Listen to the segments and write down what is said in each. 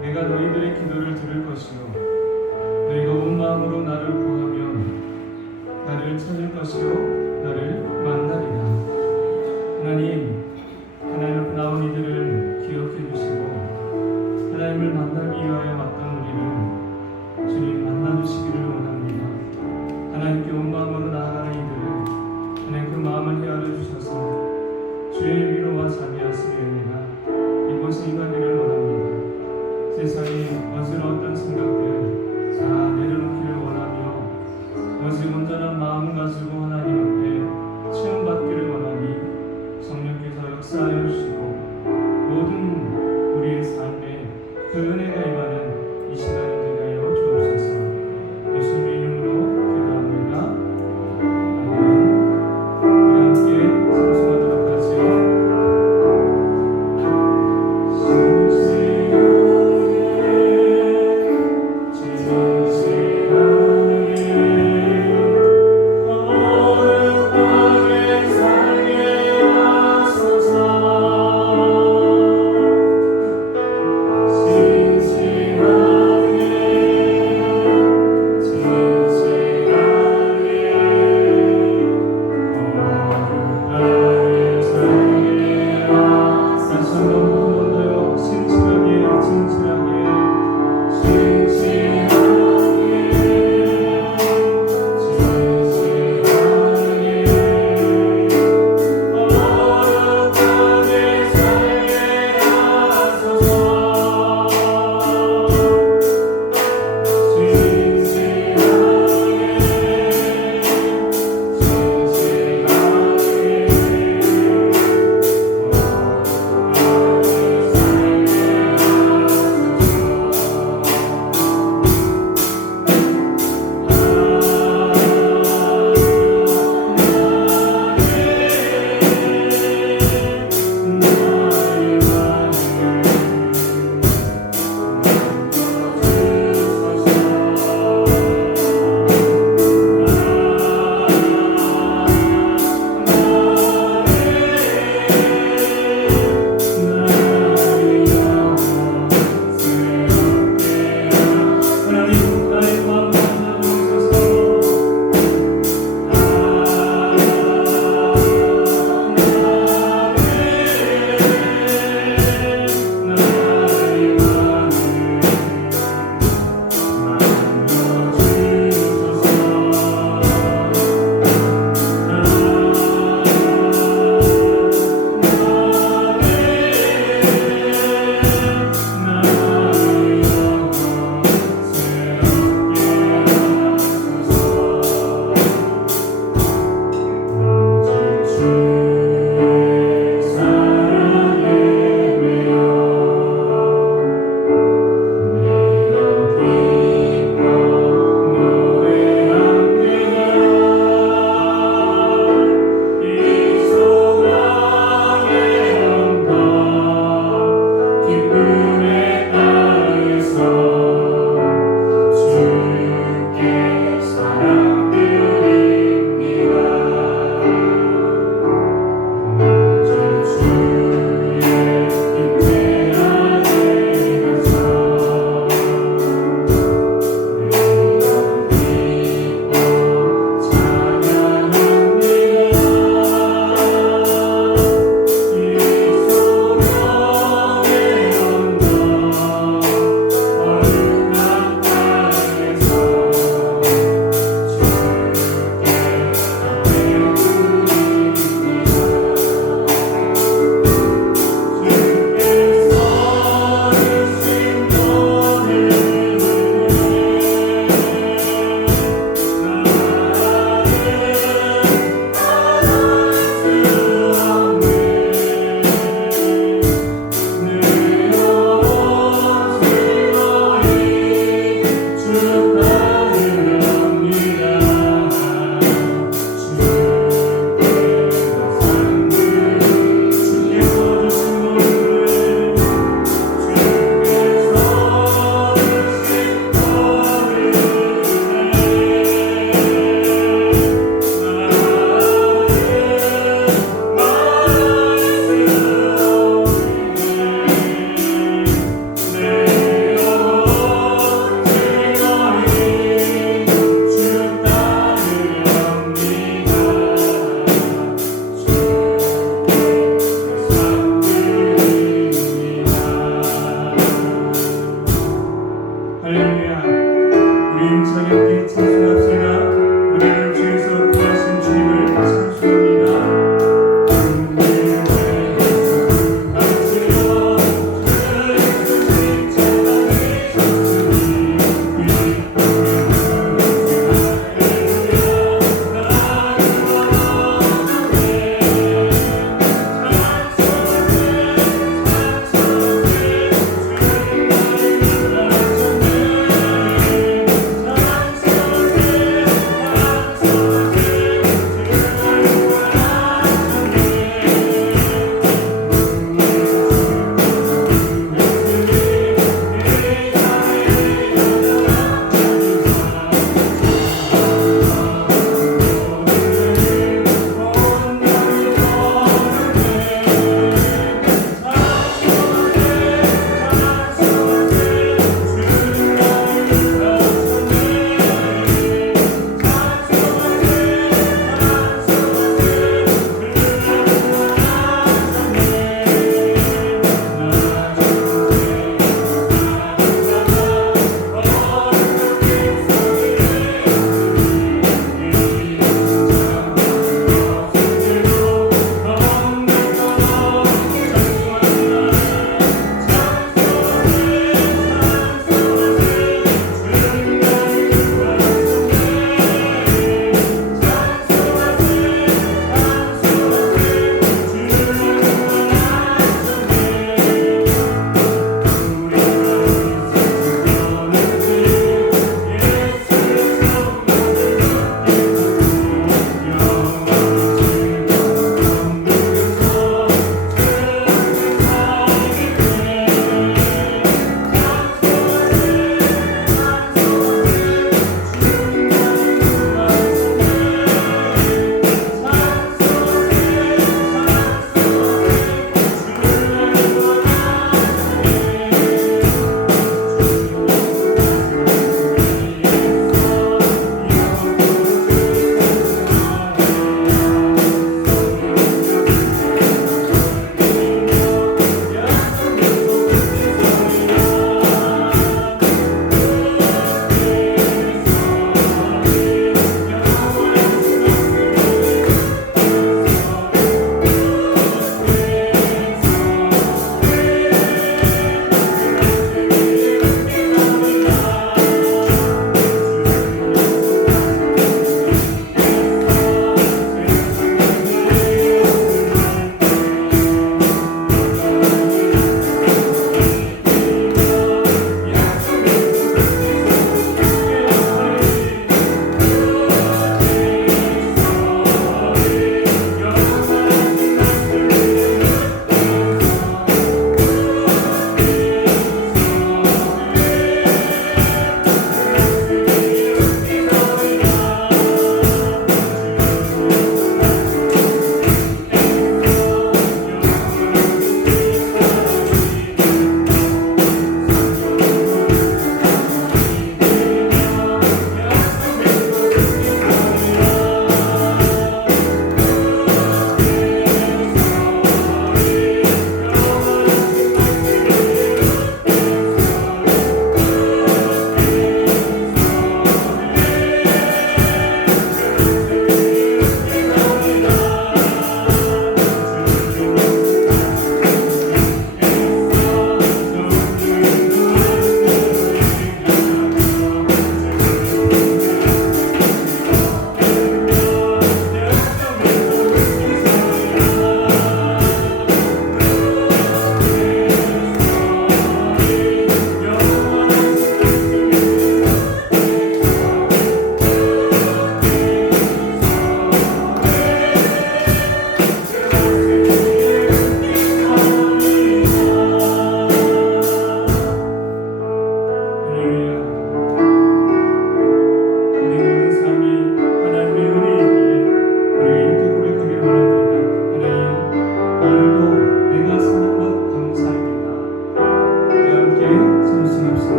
내가 너희들의 기도를 들을 것이요 너희가 온 마음으로 나를 구하면 나를 찾을 것이요 나를 만나리라. 하나님 앞에 나온 이들을 기억해 주시고 하나님을 만나기 위하여 왔던 우리를 주님 만나주시기를 원합니다. 하나님께 온 마음으로 나아가는 이들을 하나님 그 마음을 헤아려 주셔서 주의 위로와 자비하심의 은혜가 이곳에 임하기를 원합니다. 세상에 어지러웠던 생각들 다 내려놓기를 원하며 오직 온전한 마음 가지고 하나님 앞에 체험받기를 원하니 성령께서 역사하여 주시고 모든 우리의 삶에 그 은혜가 임하는 이 시간이 되게 하여 주옵소서. 예수님의 이름으로 기도합니다. 아멘. 우리 함께 찬송하도록 하지요. Jesus.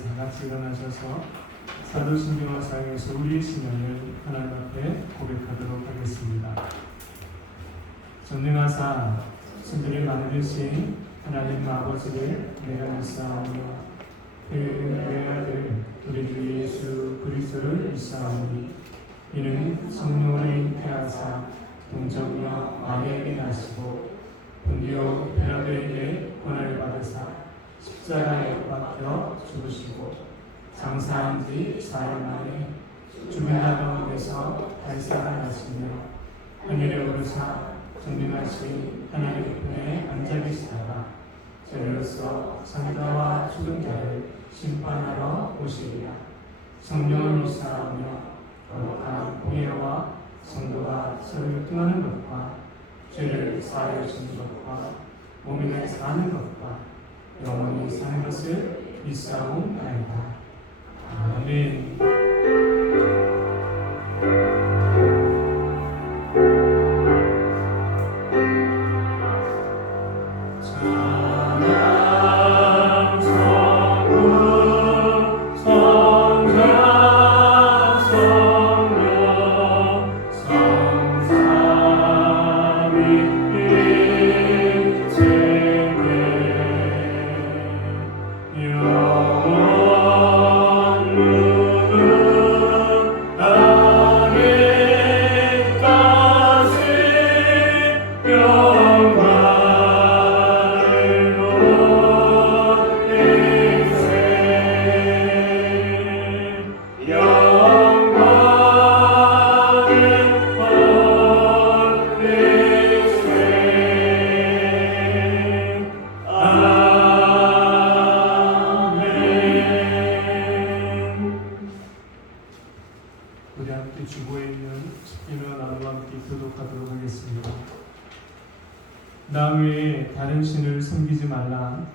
자리에서 다 같이 일어나셔서 사도신경을 사용해서 우리의 신앙을 하나님 앞에 고백하도록 하겠습니다. 전능하사 신들이 많으신 하나님 아버지를 내가 믿사오며 그 아들 우리 주 예수 그리스도를 믿사오니 이는 성령으로 잉태하사 동정녀 마리아에게 나시고 본디오 빌라도에게 고난을 받으사 십자가에 못 박혀 죽으시고 장사한 지 4일 만에 죽은 자 가운데서 다시 살아나시며 하늘에 오르사 전능하신 하나님 편에 앉아 계시다가 저리로서 산자와 죽은 자를 심판하러 오시리라. 성령을 믿사오며 거룩한 공예와 성도가 서로 교통하는 것과 죄를 사하여 주는 것과 몸에 사는 것과 영원히 사는 것을 믿사옵나이다. 아멘. 우리 함께 주보에 있는 십기는 나누와 함께 교독하도록 하겠습니다. 나 외에 다른 신을 섬기지 말라.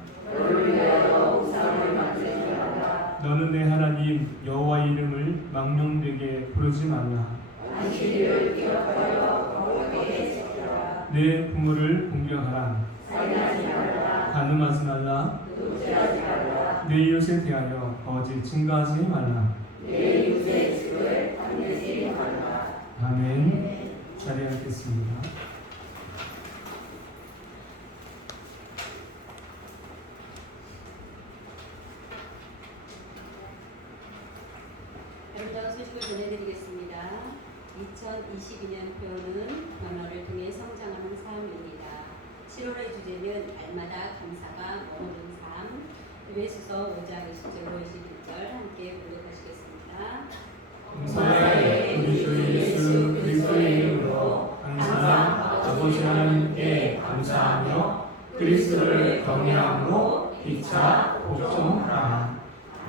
너는 내 하나님 여호와의 이름을 망령되게 부르지 말라. 내 부모를 공경하라. 간음하지 말라. 내 이웃에 대하여 거짓 증거하지 말라. 아멘. 자리에 앉겠습니다. 아름다운 소식을 전해드리겠습니다. 2022년 표는 변화를 통해 성장하는 삶입니다. 7월의 주제는 날마다 감사가 머무는 삶. 에베소서 5장 20절 21절 함께 교독하시겠습니다. 감사해 우리 주 예수 그리스도의 이름으로 항상 아버지 하나님께 감사하며 그리스도를 경외함으로 피차 복종하라.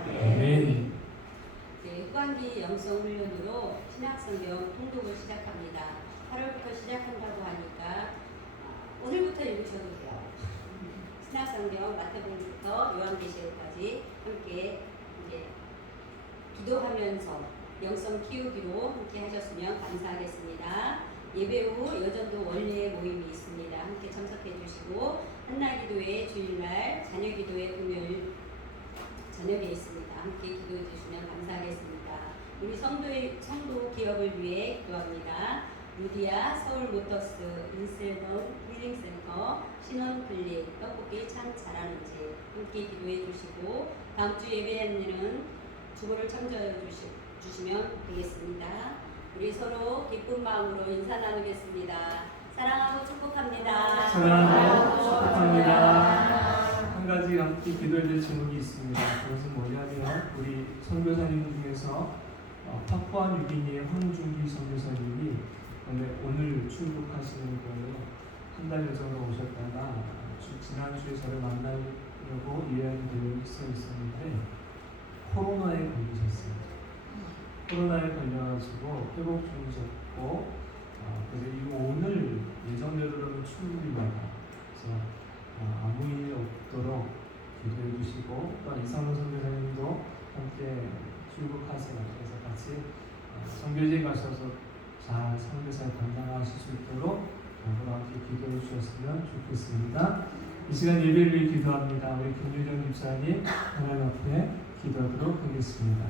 아멘. 후반기 영성 훈련으로 신약성경 통독을 시작합니다. 8월부터 시작한다고 하니까 오늘부터 읽으셔도 돼요. 신약성경 마태복음부터 요한계시록까지 함께 이제 기도하면서 영성 키우기로 함께 하셨으면 감사하겠습니다. 예배 후 여전도 원례 모임이 있습니다. 함께 참석해 주시고 한날기도회 주일날 자녀기도회 금요일 저녁에 있습니다. 함께 기도해 주시면 감사하겠습니다. 우리 성도 기업을 위해 기도합니다. 루디아 서울모터스 인셀던 힐링센터 신원클릭 떡볶이 참 잘하는지 함께 기도해 주시고 다음 주 예배에는 주보를 참조해 주시면 되겠습니다. 우리 서로 기쁜 마음으로 인사 나누겠습니다. 사랑하고 축복합니다. 사랑하고 축복합니다. 한 가지 함께 기도해 줄 제목이 있습니다. 그것은 뭐냐면 우리 선교사님 중에서 파푸아뉴기니의 황준기 선교사님이 오늘 출국하시는 거예요. 한 달여 전에 오셨다가 지난주에 저를 만나려고 예약되어 있었는데 코로나에 걸리셨어요. 코로나에 걸려가지고 회복 중이셨고 그래서 이거 오늘 예정대로라면 출국입니다. 그래서 아무 일 없도록 기도해 주시고 또 이상훈 선교사님도 함께 출국하세요. 그래서 같이 선교지에 가셔서 잘 선교사를 감당하실 수 있도록 여러분 함께 기도해 주셨으면 좋겠습니다. 이 시간 예배를 위해 기도합니다. 우리 김유정 집사님 하나님 앞에 기도하도록 하겠습니다.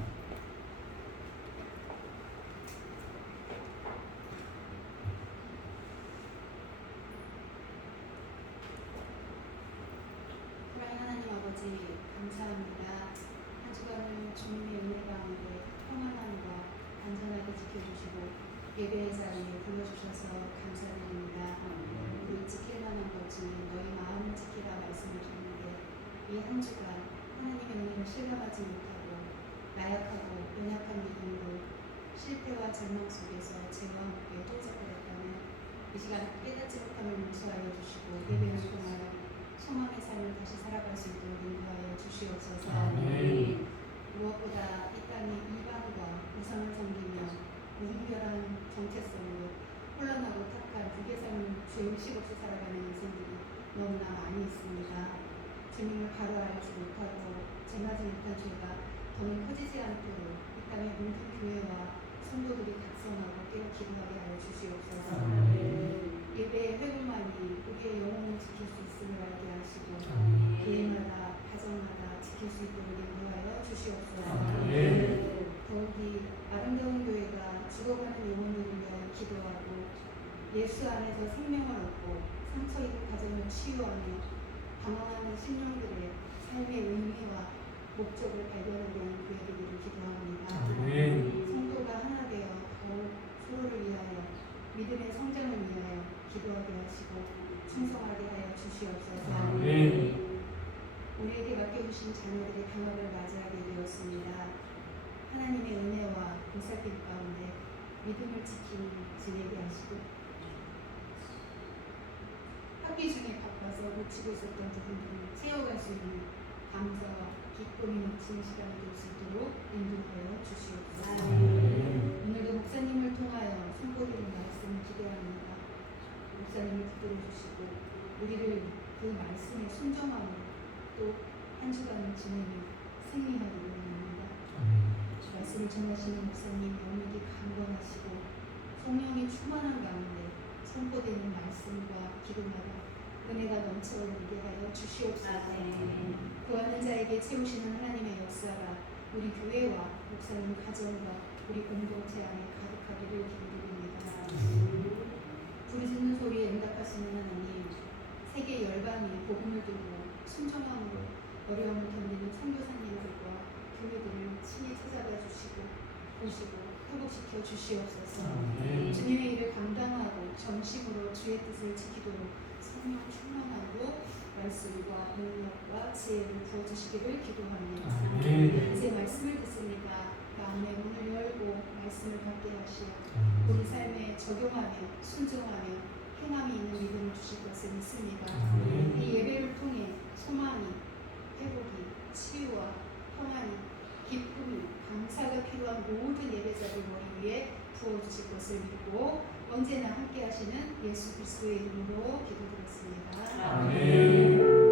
사랑하는 하나님 아버지 감사합니다. 한 주간을 주님의 은혜 가운데 평안함과 안전하게 지켜주시고 예배의 자리에 불러주셔서 감사드립니다. 우리 지킬 만한 것 중에 너희 마음을 지키라 말씀을 주는데 이 한 주간 하나님의 은혜를 실감하지 못하고 나약하고 연약한 믿음으로 실패와 절망 속에서 죄와 함께 쫓아버렸다면 이 시간 깨닫지 못함을 용서하여 주시고 예배를 통하여 소망의 삶을 다시 살아갈 수 있도록 인도하여 주시옵소서. 아멘. 무엇보다 이 땅에 이방과 우상을 섬기며 무분별한 정체성으로 혼란하고 탁한 불의 삶을 죄의식 없이 살아가는 인생들이 너무나 많이 있습니다. 주님을 바로 알지 못하고 정하지 못한 죄가 더는 커지지 않도록 이 땅의 모든 교회와 성도들이 각성하고 깨어 기도하게 하여 주시옵소서. 예배의 회복만이 우리의 영혼을 지킬 수 있음을 알게 하시고 교회마다 가정마다 지킬 수 있도록 인도하여 주시옵소서. 더욱이 아름다운 교회가 죽어가는 영혼을 위하여 기도하고 예수 안에서 생명을 얻고 상처 입은 가정을 치유하며 방황하는 심령들의 삶의 의미와 목적을 발견하게 하는 교회들을 기도합니다. 성도가 하나 되어 더욱 서로를 위하여 믿음의 성장을 위하여 기도하게 하시고 충성하게 하여 주시옵소서. 우리에게 맡겨주신 자녀들의 방학을 맞이하게 되었습니다. 하나님의 은혜와 보살핌 가운데 믿음을 지키게 하시고 학기 중에 바빠서 놓치고 있었던 부분들을 채워갈 수 있는 감사와 기쁨이 넘치는 시간이 될 수 있도록 인도하여 주시옵소서. 오늘도 목사님을 통하여 선포되는 말씀을 기대합니다. 목사님을 붙들어 주시고 우리를 그 말씀에 순종함으로 또 한 주간을 지내며 승리하기를 원합니다. 말씀을 전하시는 목사님 영역이 강건하시고 성령이 충만한 가운데 선포되는 말씀과 기도마다 은혜가 넘쳐 흐르게 하여 주시옵소서. 구하는 자에게 채우시는 하나님의 역사가 우리 교회와 목사님 가정과 우리 공동체 안에 가득하기를 기도드립니다. 부르짖는 소리에 응답하시는 하나님, 세계 열방이 복음을 들고 순종함으로 어려움을 견디는 선교사님들과 교회들을 친히 찾아가 주시고 보시고 회복시켜 주시옵소서. 주님의 일을 감당하고 정식으로 주의 뜻을 지키도록 성령 충만하고 말씀과 능력과 지혜를 부어주시기를 기도합니다. 이제 말씀을 듣습니다. 마음의 문을 열고 말씀을 받게 하시어 우리 삶에 적용하며 순종하며 행함이 있는 믿음을 주실 것을 믿습니다. 이 예배를 통해 소망이, 회복이, 치유와 평안이, 기쁨이, 감사가 필요한 모든 예배자들 머리 위에 부어주실 것을 믿고 언제나 함께 하시는 예수 그리스도의 이름으로 기도드렸습니다. 아멘.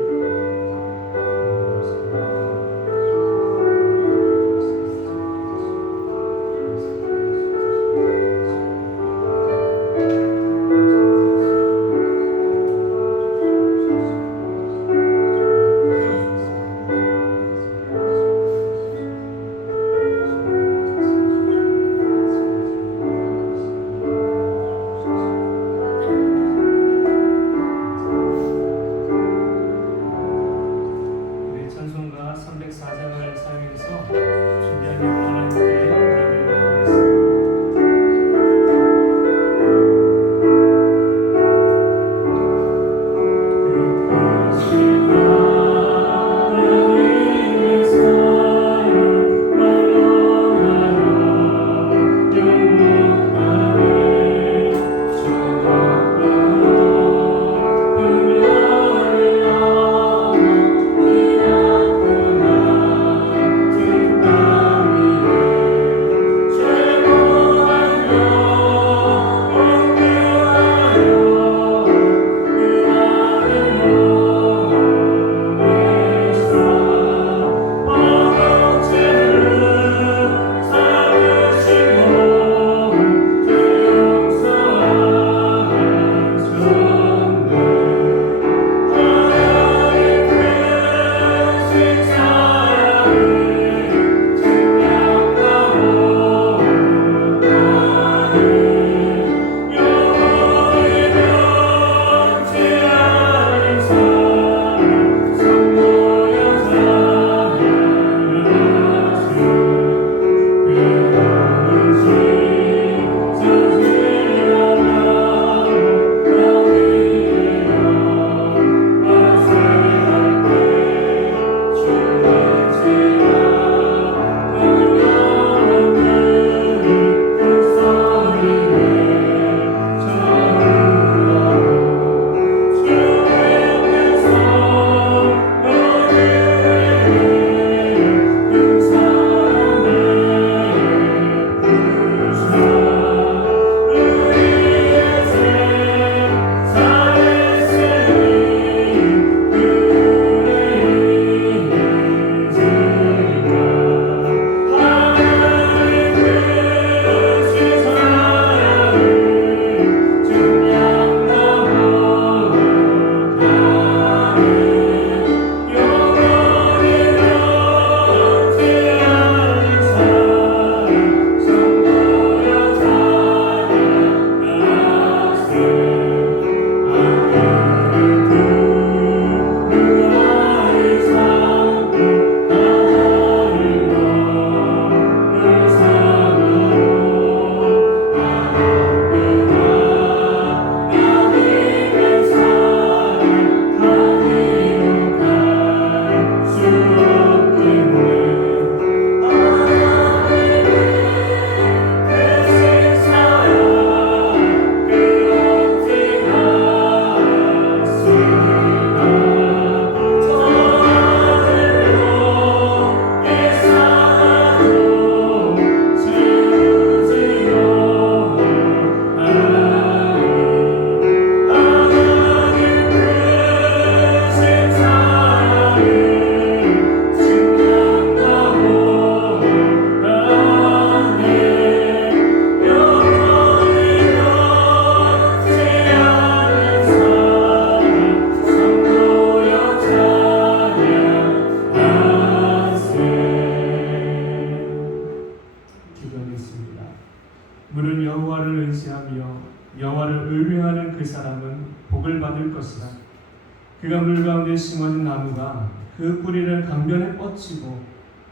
그가 물 가운데 심어진 나무가 그 뿌리를 강변에 뻗치고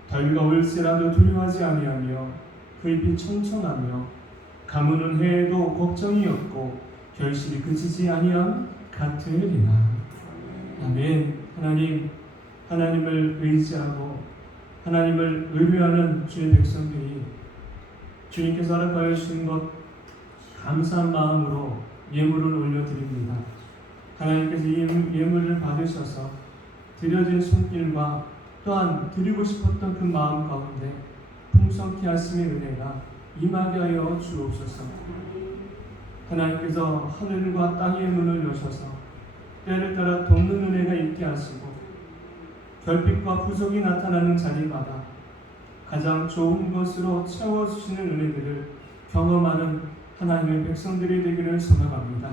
더위가 올지라도 두려워하지 아니하며 그 잎이 청청하며 가무는 해에도 걱정이 없고 결실이 그치지 아니함 같으리라. 아멘. 하나님을 의지하고 하나님을 의뢰하는 주의 백성들이 주님께서 허락하여 주신 것 감사한 마음으로 예물을 올려드립니다. 하나님께서 이 예물을 받으셔서 드려진 손길과 또한 드리고 싶었던 그 마음 가운데 풍성케 하심의 은혜가 임하게 하여 주옵소서. 하나님께서 하늘과 땅의 문을 여셔서 때를 따라 돕는 은혜가 있게 하시고 별빛과 부족이 나타나는 자리마다 가장 좋은 것으로 채워주시는 은혜들을 경험하는 하나님의 백성들이 되기를 소망합니다.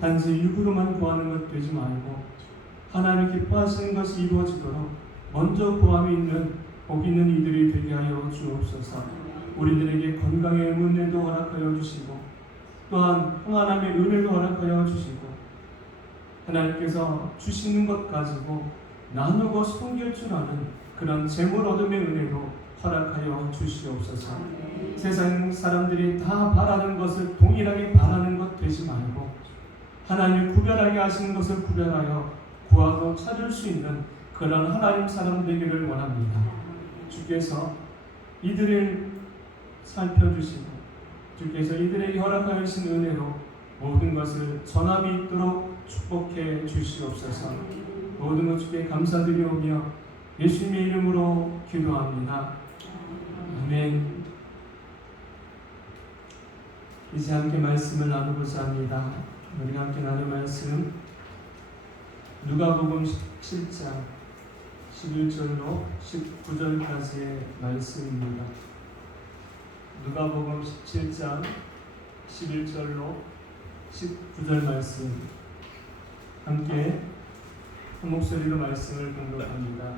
단지 육으로만 구하는 것 되지 말고 하나님을 기뻐하시는 것이 이루어지도록 먼저 구함이 있는 복 있는 이들이 되게 하여 주옵소서. 우리들에게 건강의 은혜도 허락하여 주시고 또한 평안함의 은혜도 허락하여 주시고 하나님께서 주시는 것 가지고 나누고 섬길 줄 아는 그런 재물 얻음의 은혜도 허락하여 주시옵소서. 세상 사람들이 다 바라는 것을 동일하게 바라는 것 되지 말고 하나님이 구별하게 하시는 것을 구별하여 구하고 찾을 수 있는 그런 하나님 사람 되기를 원합니다. 주께서 이들을 살펴주시고 주께서 이들에게 허락하여 주신 은혜로 모든 것을 전함이 있도록 축복해 주시옵소서. 모든 것 주께 감사드리오며 예수님의 이름으로 기도합니다. 아멘. 이제 함께 말씀을 나누고자 합니다. 우리가 함께 나눌 말씀 누가복음 17장 11절로 19절까지의 말씀입니다. 누가복음 17장 11절로 19절 말씀 함께 한 목소리로 말씀을 공독합니다.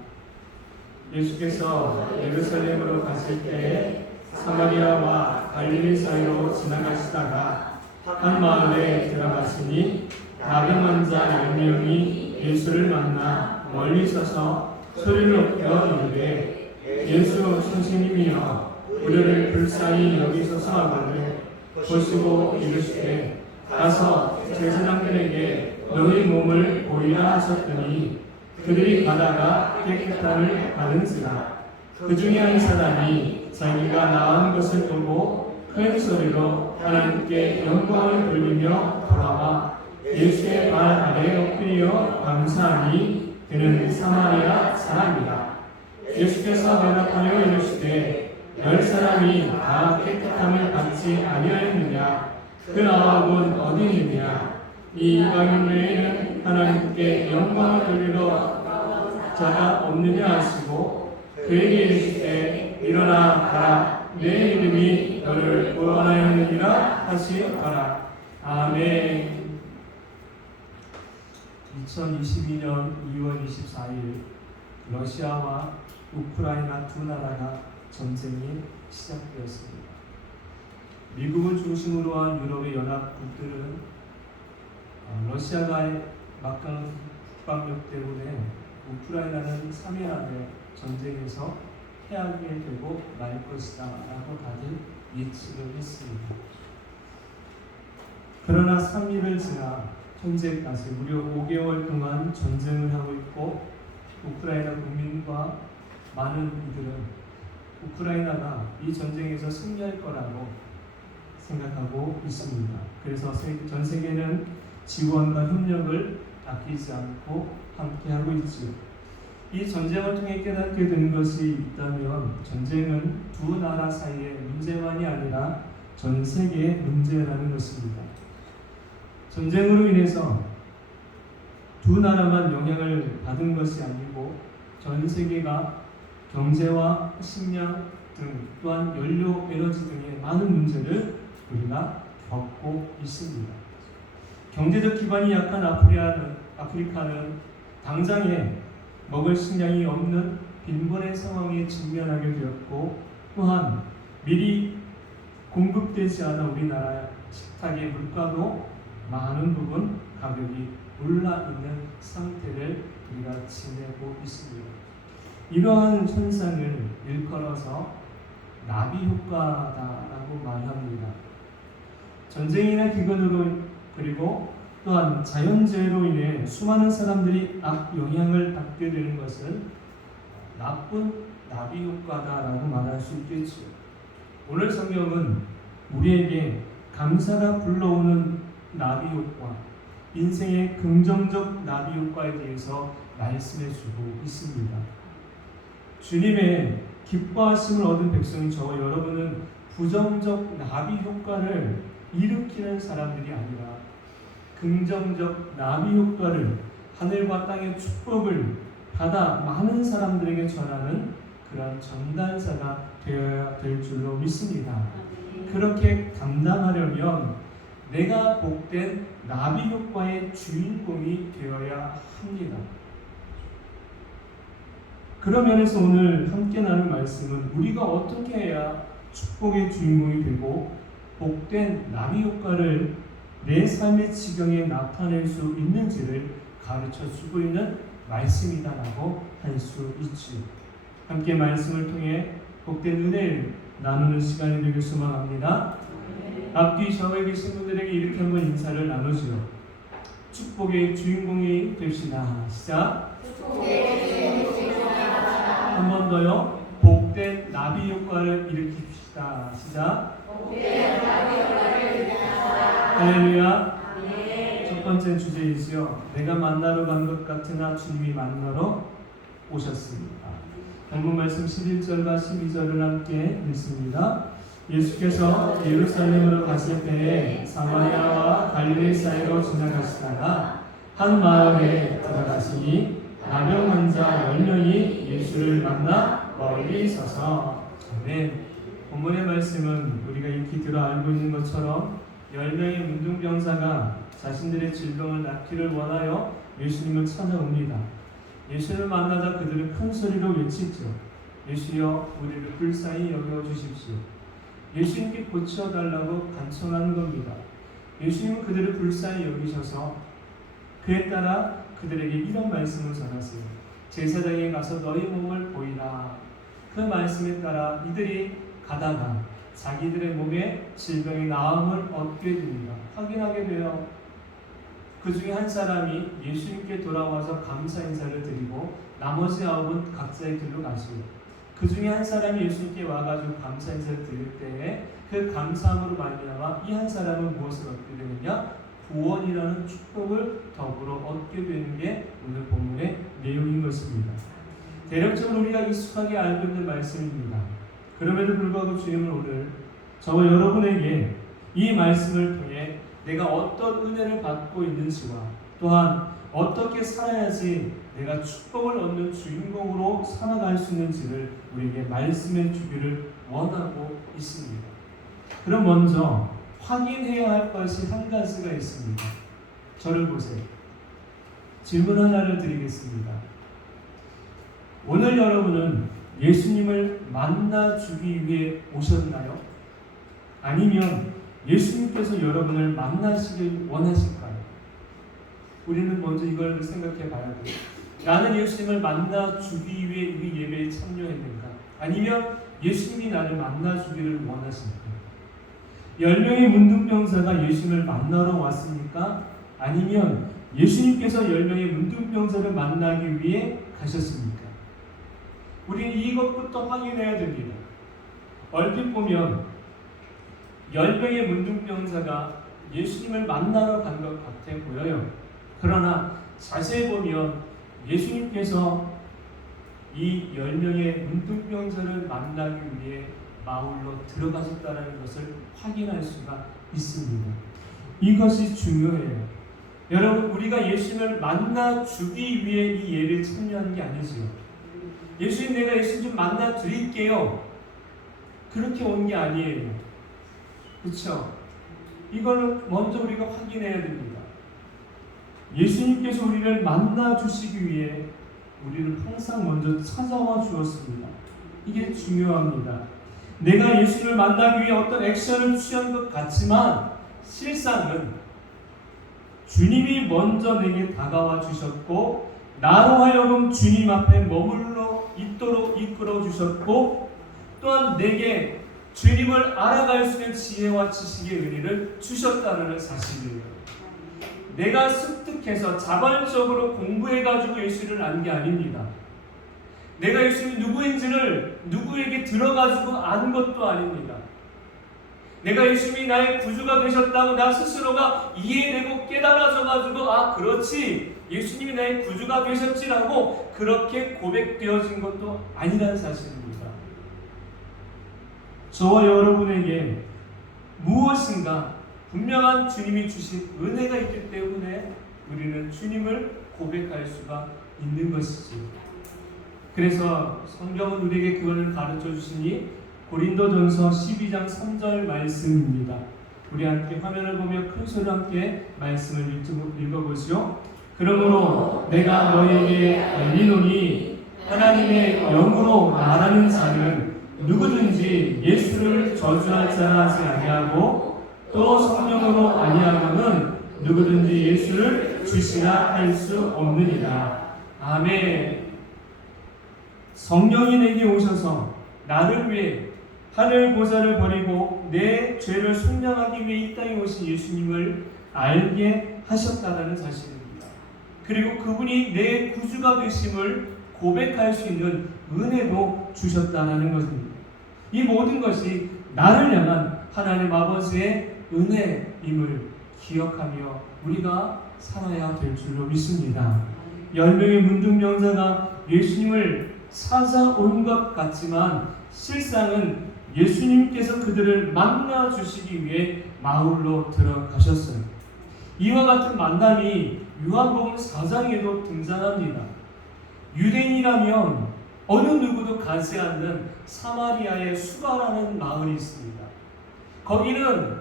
예수께서 예루살렘으로 가실 때에 사마리아와 갈릴리 사이로 지나가시다가 한 마을에 들어가시니 나병 환자 10명이 예수를 만나 멀리 서서 소리를 높여 이르되 예수 선생님이여 우리를 불쌍히 여기소서 하거늘 보시고 이르시되 가서 제사장들에게 너희 몸을 보이라 하셨더니 그들이 가다가 깨끗함을 받은지라. 그 중에 한 사람이 자기가 나은 것을 보고 큰 소리로 하나님께 영광을 돌리며 돌아와 예수의 발 아래 엎드려 감사하니 그는 사마리아 사람이라. 예수께서 대답하여 이르시되 10사람이 다 깨끗함을 받지 아니하였느냐? 그 아홉은 어디 있느냐? 이 이방인 외에는 하나님께 영광을 돌리러 자가 없느냐 하시고 그에게 이르시되 일어나 가라. 내 이름이 너를 구원하였느니라 하시더라. 아멘. 2022년 2월 24일 러시아와 우크라이나 두 나라가 전쟁이 시작되었습니다. 미국을 중심으로 한 유럽의 연합국들은 러시아가의 막강한 국방력 때문에 우크라이나는 3일 안에 전쟁에서 패하게 되고 말 것이다 라고 다들 예측을 했습니다. 그러나 3일을 지나 현재까지 무려 5개월 동안 전쟁을 하고 있고 우크라이나 국민과 많은 이들은 우크라이나가 이 전쟁에서 승리할 거라고 생각하고 있습니다. 그래서 전 세계는 지원과 협력을 아끼지 않고 함께하고 있지요. 이 전쟁을 통해 깨닫게 된 것이 있다면 전쟁은 두 나라 사이의 문제만이 아니라 전 세계의 문제라는 것입니다. 전쟁으로 인해서 두 나라만 영향을 받은 것이 아니고 전 세계가 경제와 식량 등 또한 연료, 에너지 등의 많은 문제를 우리가 겪고 있습니다. 경제적 기반이 약한 아프리카는 당장에 먹을 식량이 없는 빈곤의 상황에 직면하게 되었고 또한 미리 공급되지 않아 우리나라 식탁의 물가도 많은 부분 가격이 올라 있는 상태를 우리가 지내고 있습니다. 이러한 현상을 일컬어서 나비 효과다라고 말합니다. 전쟁이나 기근으로 그리고 또한 자연재해로 인해 수많은 사람들이 악 영향을 받게 되는 것은 나쁜 나비 효과다라고 말할 수 있겠죠. 오늘 성경은 우리에게 감사가 불러오는 나비 효과, 인생의 긍정적 나비 효과에 대해서 말씀해 주고 있습니다. 주님의 기뻐하심을 얻은 백성인 저와 여러분은 부정적 나비 효과를 일으키는 사람들이 아니라 긍정적 나비 효과를, 하늘과 땅의 축복을 받아 많은 사람들에게 전하는 그런 전달자가 되어야 될 줄로 믿습니다. 그렇게 감당하려면 내가 복된 나비 효과의 주인공이 되어야 합니다. 그런 면에서 오늘 함께 나눌 말씀은 우리가 어떻게 해야 축복의 주인공이 되고 복된 나비 효과를 내 삶의 지경에 나타낼 수 있는지를 가르쳐 주고 있는 말씀이다라고 할 수 있지. 함께 말씀을 통해 복된 은혜를 나누는 시간이 되길 소망합니다. 앞뒤 좌우에 계신 분들에게 이렇게 한번 인사를 나누지요. 축복의 주인공이 됩시다. 시작. 한 번 더요. 복된 나비 효과를 일으킵시다. 시작. 할렐루야. 첫 번째 주제이지요. 내가 만나러 간 것 같으나 주님이 만나러 오셨습니다. 본문 말씀 11절과 12절을 함께 읽습니다. 예수께서 예루살렘으로 가실 때에 사마리아와 갈릴리 사이로 지나가시다가 한 마을에 들어가시니 나병 환자 10명이 예수를 만나 멀리 서서 아멘. 본문의 말씀은 우리가 익히 들어 알고 있는 것처럼 10명의 문둥병자가 자신들의 질병을 낫기를 원하여 예수님을 찾아옵니다. 예수를 만나자 그들은 큰 소리로 외치죠. 예수여, 우리를 불쌍히 여겨주십시오. 예수님께 고쳐달라고 간청하는 겁니다. 예수님은 그들을 불쌍히 여기셔서 그에 따라 그들에게 이런 말씀을 전하세요. 제사장에 가서 너희 몸을 보이라. 그 말씀에 따라 이들이 가다가 자기들의 몸에 질병의 나음을 얻게 됩니다. 확인하게 돼요. 그 중에 한 사람이 예수님께 돌아와서 감사 인사를 드리고 나머지 9은 각자의 길로 가시고 그 중에 한 사람이 예수님께 와가지고 감사 인사를 드릴 때에 그 감사함으로 말미암아 이 한 사람은 무엇을 얻게 되느냐? 구원이라는 축복을 더불어 얻게 되는 게 오늘 본문의 내용인 것입니다. 대략적으로 우리가 익숙하게 알고 있는 말씀입니다. 그럼에도 불구하고 주님은 오늘 저와 여러분에게 이 말씀을 통해 내가 어떤 은혜를 받고 있는지와 또한 어떻게 살아야지 내가 축복을 얻는 주인공으로 살아갈 수 있는지를 우리에게 말씀해 주기를 원하고 있습니다. 그럼 먼저 확인해야 할 것이 한 가지가 있습니다. 저를 보세요. 질문 하나를 드리겠습니다. 오늘 여러분은 예수님을 만나주기 위해 오셨나요? 아니면 예수님께서 여러분을 만나시길 원하실까요? 우리는 먼저 이걸 생각해 봐야 돼요. 나는 예수님을 만나주기 위해 이 예배에 참여했는가? 아니면 예수님이 나를 만나주기를 원하십니까? 10명의 문둥병자가 예수님을 만나러 왔습니까? 아니면 예수님께서 10명의 문둥병자를 만나기 위해 가셨습니까? 우리는 이것부터 확인해야 됩니다. 얼핏 보면 10명의 문둥병자가 예수님을 만나러 간 것 같아 보여요. 그러나 자세히 보면 예수님께서 이 10명의 문둥병자를 만나기 위해 마을로 들어가셨다는 것을 확인할 수가 있습니다. 이것이 중요해요. 여러분, 우리가 예수님을 만나주기 위해 이 예배에 참여하는 게 아니지요. 예수님, 내가 예수님 좀 만나드릴게요. 그렇게 온 게 아니에요. 그렇죠? 이거는 먼저 우리가 확인해야 됩니다. 예수님께서 우리를 만나주시기 위해 우리를 항상 먼저 찾아와 주었습니다. 이게 중요합니다. 내가 예수님을 만나기 위해 어떤 액션을 취한 것 같지만 실상은 주님이 먼저 내게 다가와 주셨고 나로 하여금 주님 앞에 머물러 있도록 이끌어 주셨고 또한 내게 주님을 알아갈 수 있는 지혜와 지식의 은혜를 주셨다는 사실이에요. 내가 습득해서 자발적으로 공부해가지고 예수를 안 게 아닙니다. 내가 예수님이 누구인지를 누구에게 들어가지고 아는 것도 아닙니다. 내가 예수님이 나의 구주가 되셨다고 나 스스로가 이해되고 깨달아져가지고 아 그렇지 예수님이 나의 구주가 되셨지라고 그렇게 고백되어진 것도 아니라는 사실입니다. 저와 여러분에게 무엇인가 분명한 주님이 주신 은혜가 있기 때문에 우리는 주님을 고백할 수가 있는 것이지. 그래서 성경은 우리에게 그것을 가르쳐 주시니 고린도전서 12장 3절 말씀입니다. 우리 함께 화면을 보며 큰 소리로 함께 말씀을 읽어보시오. 그러므로 내가 너에게 알리노니 하나님의 영으로 말하는 자는 누구든지 예수를 저주하지 아니하고 또 성령으로 아니하고는 누구든지 예수를 주시라 할 수 없느니라. 아멘. 성령이 내게 오셔서 나를 위해 하늘 보좌를 버리고 내 죄를 속량하기 위해 이 땅에 오신 예수님을 알게 하셨다는 사실입니다. 그리고 그분이 내 구주가 되심을 고백할 수 있는 은혜도 주셨다는 것입니다. 이 모든 것이 나를 향한 하나님 아버지의 은혜임을 기억하며 우리가 살아야 될 줄로 믿습니다. 10명의 문둥병자가 예수님을 찾아온 것 같지만 실상은 예수님께서 그들을 만나 주시기 위해 마을로 들어가셨어요. 이와 같은 만남이 요한복음 4장에도 등장합니다. 유대인이라면 어느 누구도 가지 않는 사마리아의 수가라는 마을이 있습니다. 거기는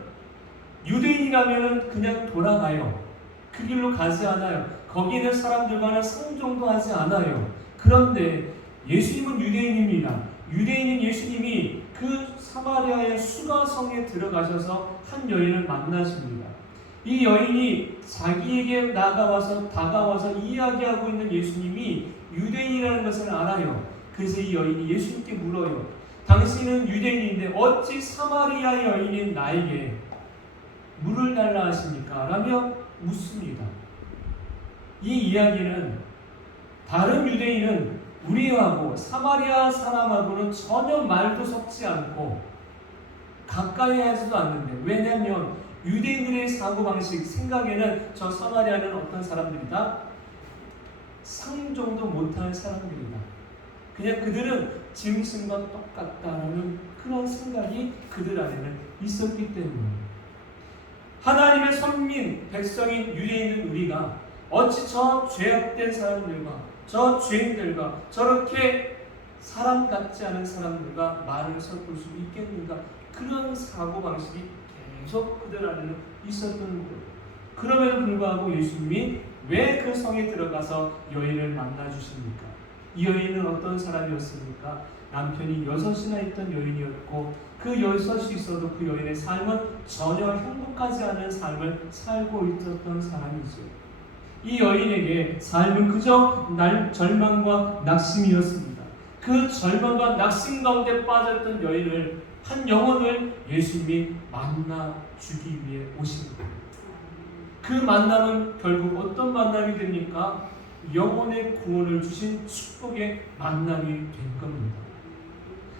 유대인이라면 그냥 돌아가요. 그 길로 가지 않아요. 거기는 사람들과는 상종도 하지 않아요. 그런데 예수님은 유대인입니다. 유대인인 예수님이 그 사마리아의 수가성에 들어가셔서 한 여인을 만나십니다. 이 여인이 자기에게 다가와서 이야기하고 있는 예수님이 유대인이라는 것을 알아요. 그래서 이 여인이 예수님께 물어요. 당신은 유대인인데 어찌 사마리아 여인인 나에게 물을 달라 하십니까? 라며 묻습니다. 이 이야기는 다른 유대인은 우리하고 사마리아 사람하고는 전혀 말도 섞지 않고 가까이 하지도 않는데, 왜냐하면 유대인들의 사고방식, 생각에는 저 사마리아는 어떤 사람들이다? 상종도 못하는 사람들이다. 그냥 그들은 짐승과 똑같다는 그런 생각이 그들 안에는 있었기 때문입니다. 하나님의 선민, 백성인 유대인은 우리가 어찌 저 죄악된 사람들과 저 죄인들과 저렇게 사람 같지 않은 사람들과 말을 섞을 수 있겠는가? 그런 사고방식이 계속 그들 안에는 있었던 거예요. 그럼에도 불구하고 예수님이 왜 그 성에 들어가서 여인을 만나 주십니까? 이 여인은 어떤 사람이었습니까? 남편이 6이나 있던 여인이었고 그 6이 있어도 그 여인의 삶은 전혀 행복하지 않은 삶을 살고 있었던 사람이죠. 이 여인에게 삶은 그저 절망과 낙심이었습니다. 그 절망과 낙심 가운데 빠졌던 여인을, 한 영혼을 예수님이 만나 주기 위해 오신 거예요. 그 만남은 결국 어떤 만남이 됩니까? 영혼의 구원을 주신 축복의 만남이 된 겁니다.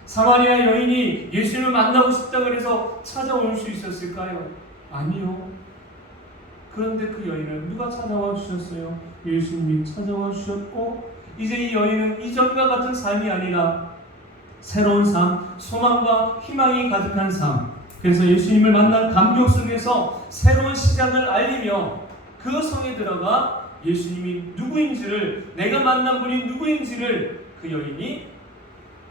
사마리아 여인이 예수님을 만나고 싶다고 해서 찾아올 수 있었을까요? 아니요. 그런데 그 여인을 누가 찾아와 주셨어요? 예수님이 찾아와 주셨고, 이제 이 여인은 이전과 같은 삶이 아니라 새로운 삶, 소망과 희망이 가득한 삶, 그래서 예수님을 만난 감격 속에서 새로운 시작을 알리며 그 성에 들어가 예수님이 누구인지를, 내가 만난 분이 누구인지를 그 여인이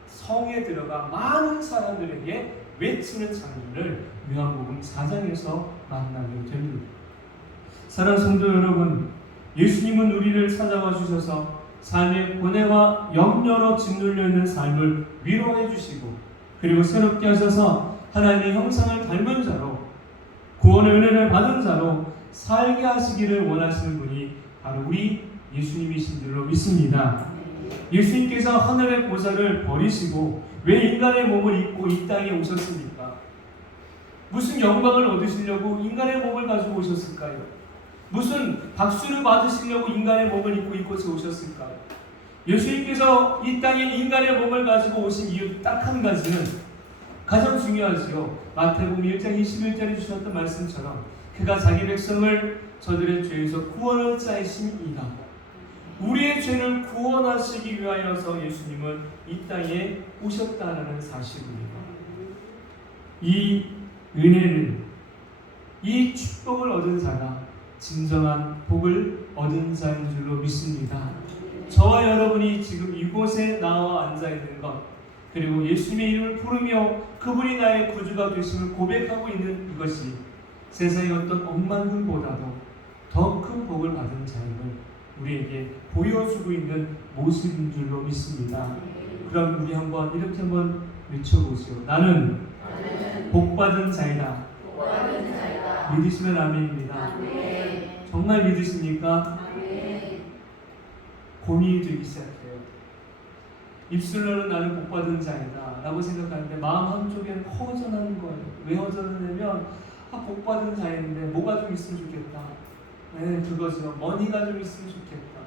성에 들어가 많은 사람들에게 외치는 장면을 요한복음 4장에서 만나게 됩니다. 사랑하는 성도 여러분, 예수님은 우리를 찾아와 주셔서 삶의 고뇌와 염려로 짓눌려 있는 삶을 위로해 주시고, 그리고 새롭게 하셔서 하나님의 형상을 닮은 자로, 구원의 은혜를 받은 자로 살게 하시기를 원하시는 분이 바로 우리 예수님이신 줄로 믿습니다. 예수님께서 하늘의 보좌를 버리시고 왜 인간의 몸을 입고 이 땅에 오셨습니까? 무슨 영광을 얻으시려고 인간의 몸을 가지고 오셨을까요? 무슨 박수를 받으시려고 인간의 몸을 입고 이곳에 오셨을까요? 예수님께서 이 땅에 인간의 몸을 가지고 오신 이유 딱 한 가지는 가장 중요하지요. 마태복음 1장 21절에 주셨던 말씀처럼 그가 자기 백성을 저들의 죄에서 구원할 자이심이다. 우리의 죄를 구원하시기 위하여서 예수님은 이 땅에 오셨다라는 사실입니다. 이 은혜를, 이 축복을 얻은 자가 진정한 복을 얻은 자인 줄로 믿습니다. 저와 여러분이 지금 이곳에 나와 앉아있는 것, 그리고 예수님의 이름을 부르며 그분이 나의 구주가 되심을 고백하고 있는 이것이 세상의 어떤 억만금보다도 더 큰 복을 받은 자임을 우리에게 보여주고 있는 모습인 줄로 믿습니다. 그럼 우리 이렇게 한번 외쳐보시오. 나는 복받은 자이다. 믿으시면 아멘입니다. 정말 믿으십니까? 고민이 되기 시작해요. 입술로는 나는 복받은 자이다 라고 생각하는데 마음 한쪽에는 허전한 거예요. 왜 허전하냐면 복받은 자인데 뭐가 좀 있으면 좋겠다. 네, 그거죠. 머니가 좀 있으면 좋겠다.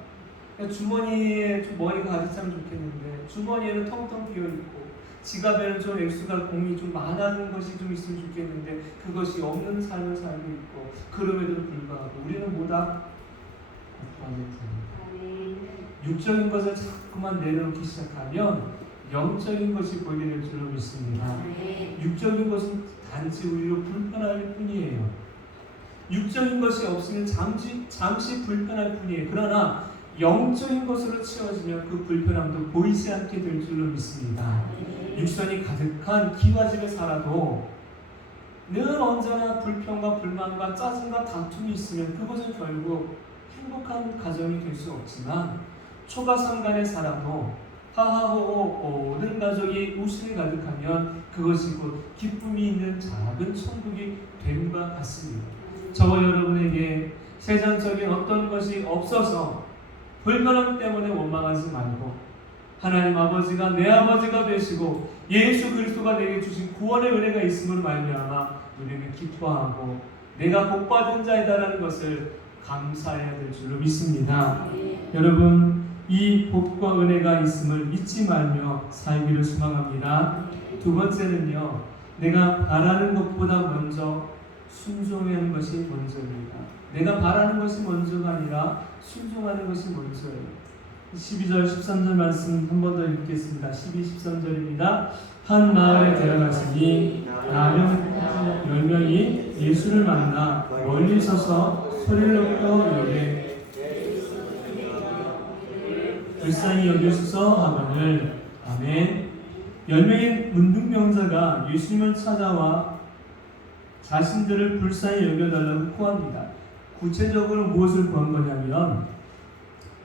그러니까 주머니에 좀 머니가 가득 차면 좋겠는데 주머니에는 텅텅 비어있고 지갑에는 좀 액수가 공이 좀 많은 것이 좀 있으면 좋겠는데 그것이 없는 삶을 살고 있고 그럼에도 불구하고 우리는 뭐다? 복받은 자입니다. 육적인 것을 자꾸만 내려놓기 시작하면 영적인 것이 보이게 될 줄로 믿습니다. 육적인 것은 단지 우리로 불편할 뿐이에요. 육적인 것이 없으면 잠시 불편할 뿐이에요. 그러나 영적인 것으로 채워지면 그 불편함도 보이지 않게 될 줄로 믿습니다. 육선이 가득한 기와집에 살아도 늘 언제나 불평과 불만과 짜증과 다툼이 있으면 그것은 결국 행복한 가정이 될 수 없지만 초가상간에 살아도 하하호호 모든 가족이 웃음이 가득하면 그것이 곧 기쁨이 있는 작은 천국이 됨과 같습니다. 저와 여러분에게 세상적인 어떤 것이 없어서 불편함 때문에 원망하지 말고 하나님 아버지가 내 아버지가 되시고 예수 그리스도가 내게 주신 구원의 은혜가 있음으로 말미암아 우리는 기뻐하고 내가 복받은 자이다라는 것을 감사해야 될 줄로 믿습니다. 여러분 이 복과 은혜가 있음을 잊지 말며 살기를 소망합니다. 두 번째는요, 내가 바라는 것보다 먼저 순종하는 것이 먼저입니다. 내가 바라는 것이 먼저가 아니라 순종하는 것이 먼저예요. 12절 13절 말씀 한 번 더 읽겠습니다. 12, 13절입니다. 한 마을에 들어갔으니 10명이 예수를 만나 멀리 서서 소리를 높여 이르되 불쌍히 여기소서 하거늘. 아멘. 10명의 문둥병자가 예수님을 찾아와 자신들을 불쌍히 여겨달라고 구합니다. 구체적으로 무엇을 구한 거냐면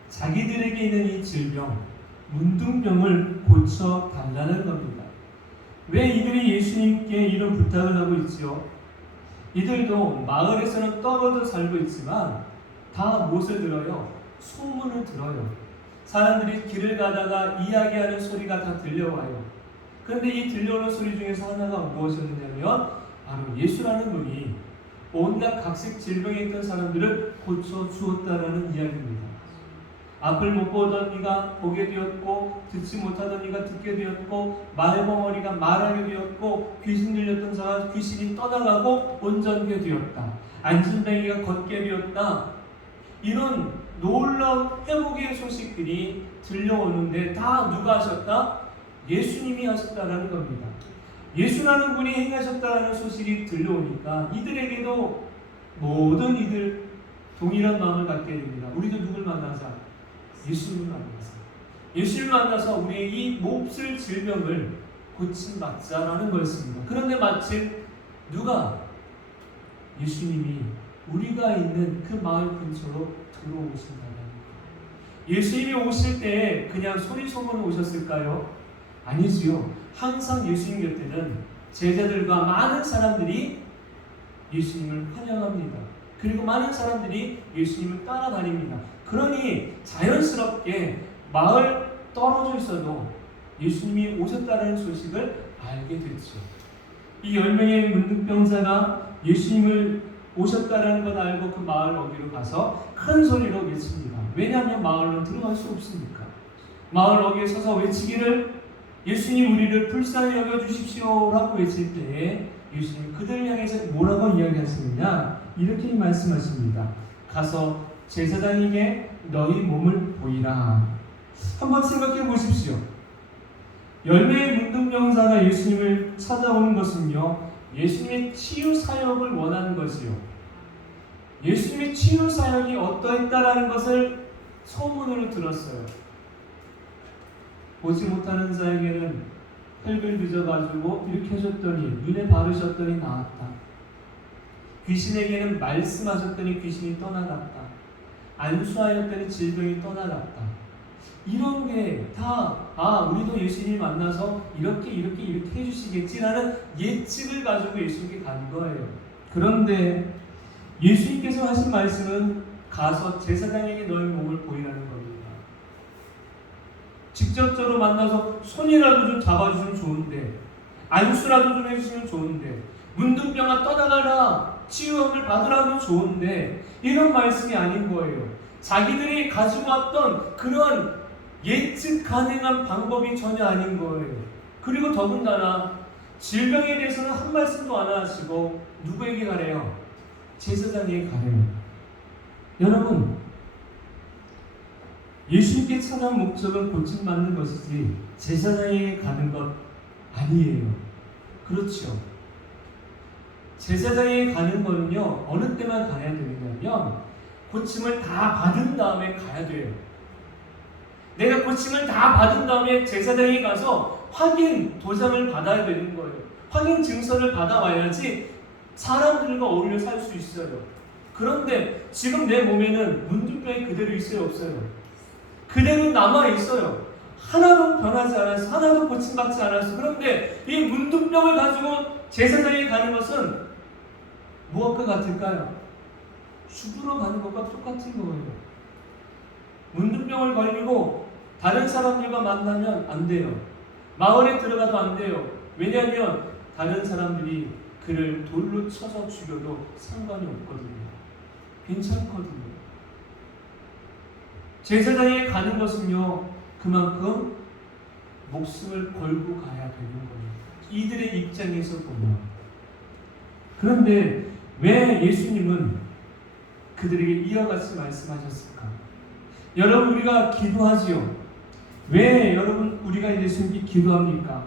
자기들에게 있는 이 질병, 문둥병을 고쳐달라는 겁니다. 왜 이들이 예수님께 이런 부탁을 하고 있지요? 이들도 마을에서는 떨어져 살고 있지만 다 무엇을 들어요? 소문을 들어요. 사람들이 길을 가다가 이야기하는 소리가 다 들려와요. 그런데 이 들려오는 소리 중에서 하나가 무엇이었냐면 바로 예수라는 분이 온갖 각색 질병에 있던 사람들을 고쳐주었다라는 이야기입니다. 앞을 못 보던 이가 보게 되었고 듣지 못하던 이가 듣게 되었고 말벙어리가 말하게 되었고 귀신 들렸던 자가 귀신이 떠나가고 온전하게 되었다. 안진뱅이가 걷게 되었다. 이런 놀라운 회복의 소식들이 들려오는데 다 누가 하셨다? 예수님이 하셨다라는 겁니다. 예수라는 분이 행하셨다라는 소식이 들려오니까 이들에게도 모든 이들 동일한 마음을 갖게 됩니다. 우리도 누굴 만나자? 예수님을 만나자. 예수님을 만나서 우리의 이 몹쓸 질병을 고침받자라는 거였습니다. 그런데 마침 누가? 예수님이 우리가 있는 그 마을 근처로 들어오신다는 거예요. 예수님이 오실 때 그냥 소리 소문으로 오셨을까요? 아니지요. 항상 예수님 곁에는 제자들과 많은 사람들이 예수님을 환영합니다. 그리고 많은 사람들이 예수님을 따라다닙니다. 그러니 자연스럽게 마을 떨어져 있어도 예수님이 오셨다는 소식을 알게 됐죠. 이 10명의 문둥병자가 예수님을 오셨다는 것 알고 그 마을 어귀로 가서 큰 소리로 외칩니다. 왜냐하면 마을로 들어갈 수 없으니까. 마을 어귀에 서서 외치기를 예수님 우리를 불쌍히 여겨주십시오 라고 외칠 때에 예수님 그들을 향해서 뭐라고 이야기하시느냐 이렇게 말씀하십니다. 가서 제사장에게 너희 몸을 보이라. 한번 생각해 보십시오. 10명의 문둥병자가 예수님을 찾아오는 것은요, 예수님의 치유 사역을 원하는 것이요, 예수님의 치유 사역이 어떠했다라는 것을 소문으로 들었어요. 보지 못하는 자에게는 혈을 빚어가지고 이렇게 하셨더니 눈에 바르셨더니 나았다. 귀신에게는 말씀하셨더니 귀신이 떠나갔다. 안수하였더니 질병이 떠나갔다. 이런 게 다 우리도 예수님 만나서 이렇게 해주시겠지라는 예측을 가지고 예수님께 간 거예요. 그런데 예수님께서 하신 말씀은 가서 제사장에게 너희 몸을 보이라는 겁니다. 직접적으로 만나서 손이라도 좀 잡아주시면 좋은데, 안수라도 좀 해주시면 좋은데, 문둥병아 떠나가라, 치유함을 받으라면 좋은데, 이런 말씀이 아닌 거예요. 자기들이 가지고 왔던 그런 예측 가능한 방법이 전혀 아닌 거예요. 그리고 더군다나 질병에 대해서는 한 말씀도 안 하시고 누구에게 가래요? 제사장에게 가래요. 여러분, 예수님께 찾아온 목적은 고침받는 것이지 제사장에게 가는 것 아니에요. 그렇죠. 제사장에게 가는 거는요, 어느 때만 가야 되느냐면 고침을 다 받은 다음에 가야 돼요. 내가 고침을 다 받은 다음에 제사장에 가서 확인 도장을 받아야 되는 거예요. 확인 증서를 받아와야지 사람들과 어울려 살 수 있어요. 그런데 지금 내 몸에는 문둥병이 그대로 있어요, 없어요? 그대로 남아 있어요. 하나도 변하지 않았어. 하나도 고침받지 않았어. 그런데 이 문둥병을 가지고 제사장에 가는 것은 무엇과 같을까요? 죽으러 가는 것과 똑같은 거예요. 문둥병을 걸리고 다른 사람들과 만나면 안 돼요. 마을에 들어가도 안 돼요. 왜냐하면 다른 사람들이 그를 돌로 쳐서 죽여도 상관이 없거든요. 괜찮거든요. 제사장에 가는 것은요, 그만큼 목숨을 걸고 가야 되는 거예요. 이들의 입장에서 보면. 그런데 왜 예수님은 그들에게 이와 같이 말씀하셨을까? 여러분, 우리가 기도하지요. 왜 여러분 우리가 예수님께 기도합니까?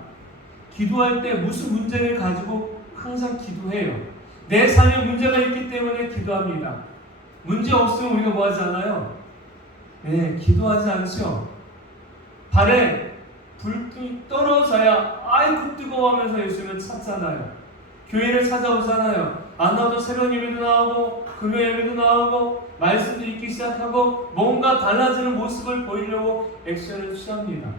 기도할 때 무슨 문제를 가지고 항상 기도해요. 내 삶에 문제가 있기 때문에 기도합니다. 문제 없으면 우리가 뭐 하지 않아요? 네, 기도하지 않죠. 발에 불이 떨어져야 아이고 뜨거워 하면서 예수님을 찾잖아요. 교회를 찾아오잖아요. 안 나와도 새벽 예배도 나오고 금요 예배도 나오고 말씀도 읽기 시작하고 뭔가 달라지는 모습을 보이려고 액션을 취합니다.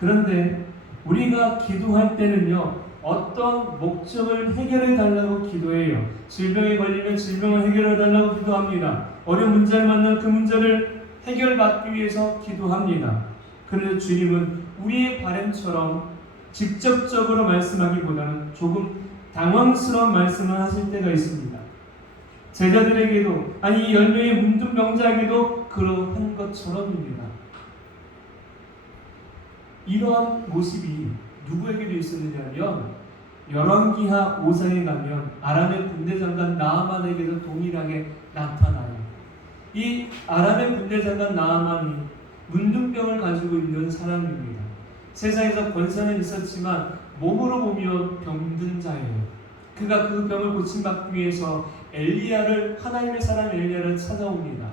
그런데 우리가 기도할 때는요, 어떤 목적을 해결해 달라고 기도해요. 질병에 걸리면 질병을 해결해 달라고 기도합니다. 어려운 문제를 만나면 그 문제를 해결받기 위해서 기도합니다. 그런데 주님은 우리의 바람처럼 직접적으로 말씀하기보다는 조금 당황스러운 말씀을 하실 때가 있습니다. 제자들에게도, 아니 이 10명의 문둥병자에게도 그러한 것처럼입니다. 이러한 모습이 누구에게도 있었느냐면 열왕기하 5장에 가면 아람의 군대장관 나아만에게도 동일하게 나타나요. 이 아람의 군대장관 나아만이 문둥병을 가지고 있는 사람입니다. 세상에서 권세는 있었지만 몸으로 보면 병든 자예요. 그가 그 병을 고침받기 위해서 하나님의 사람 엘리야를 찾아옵니다.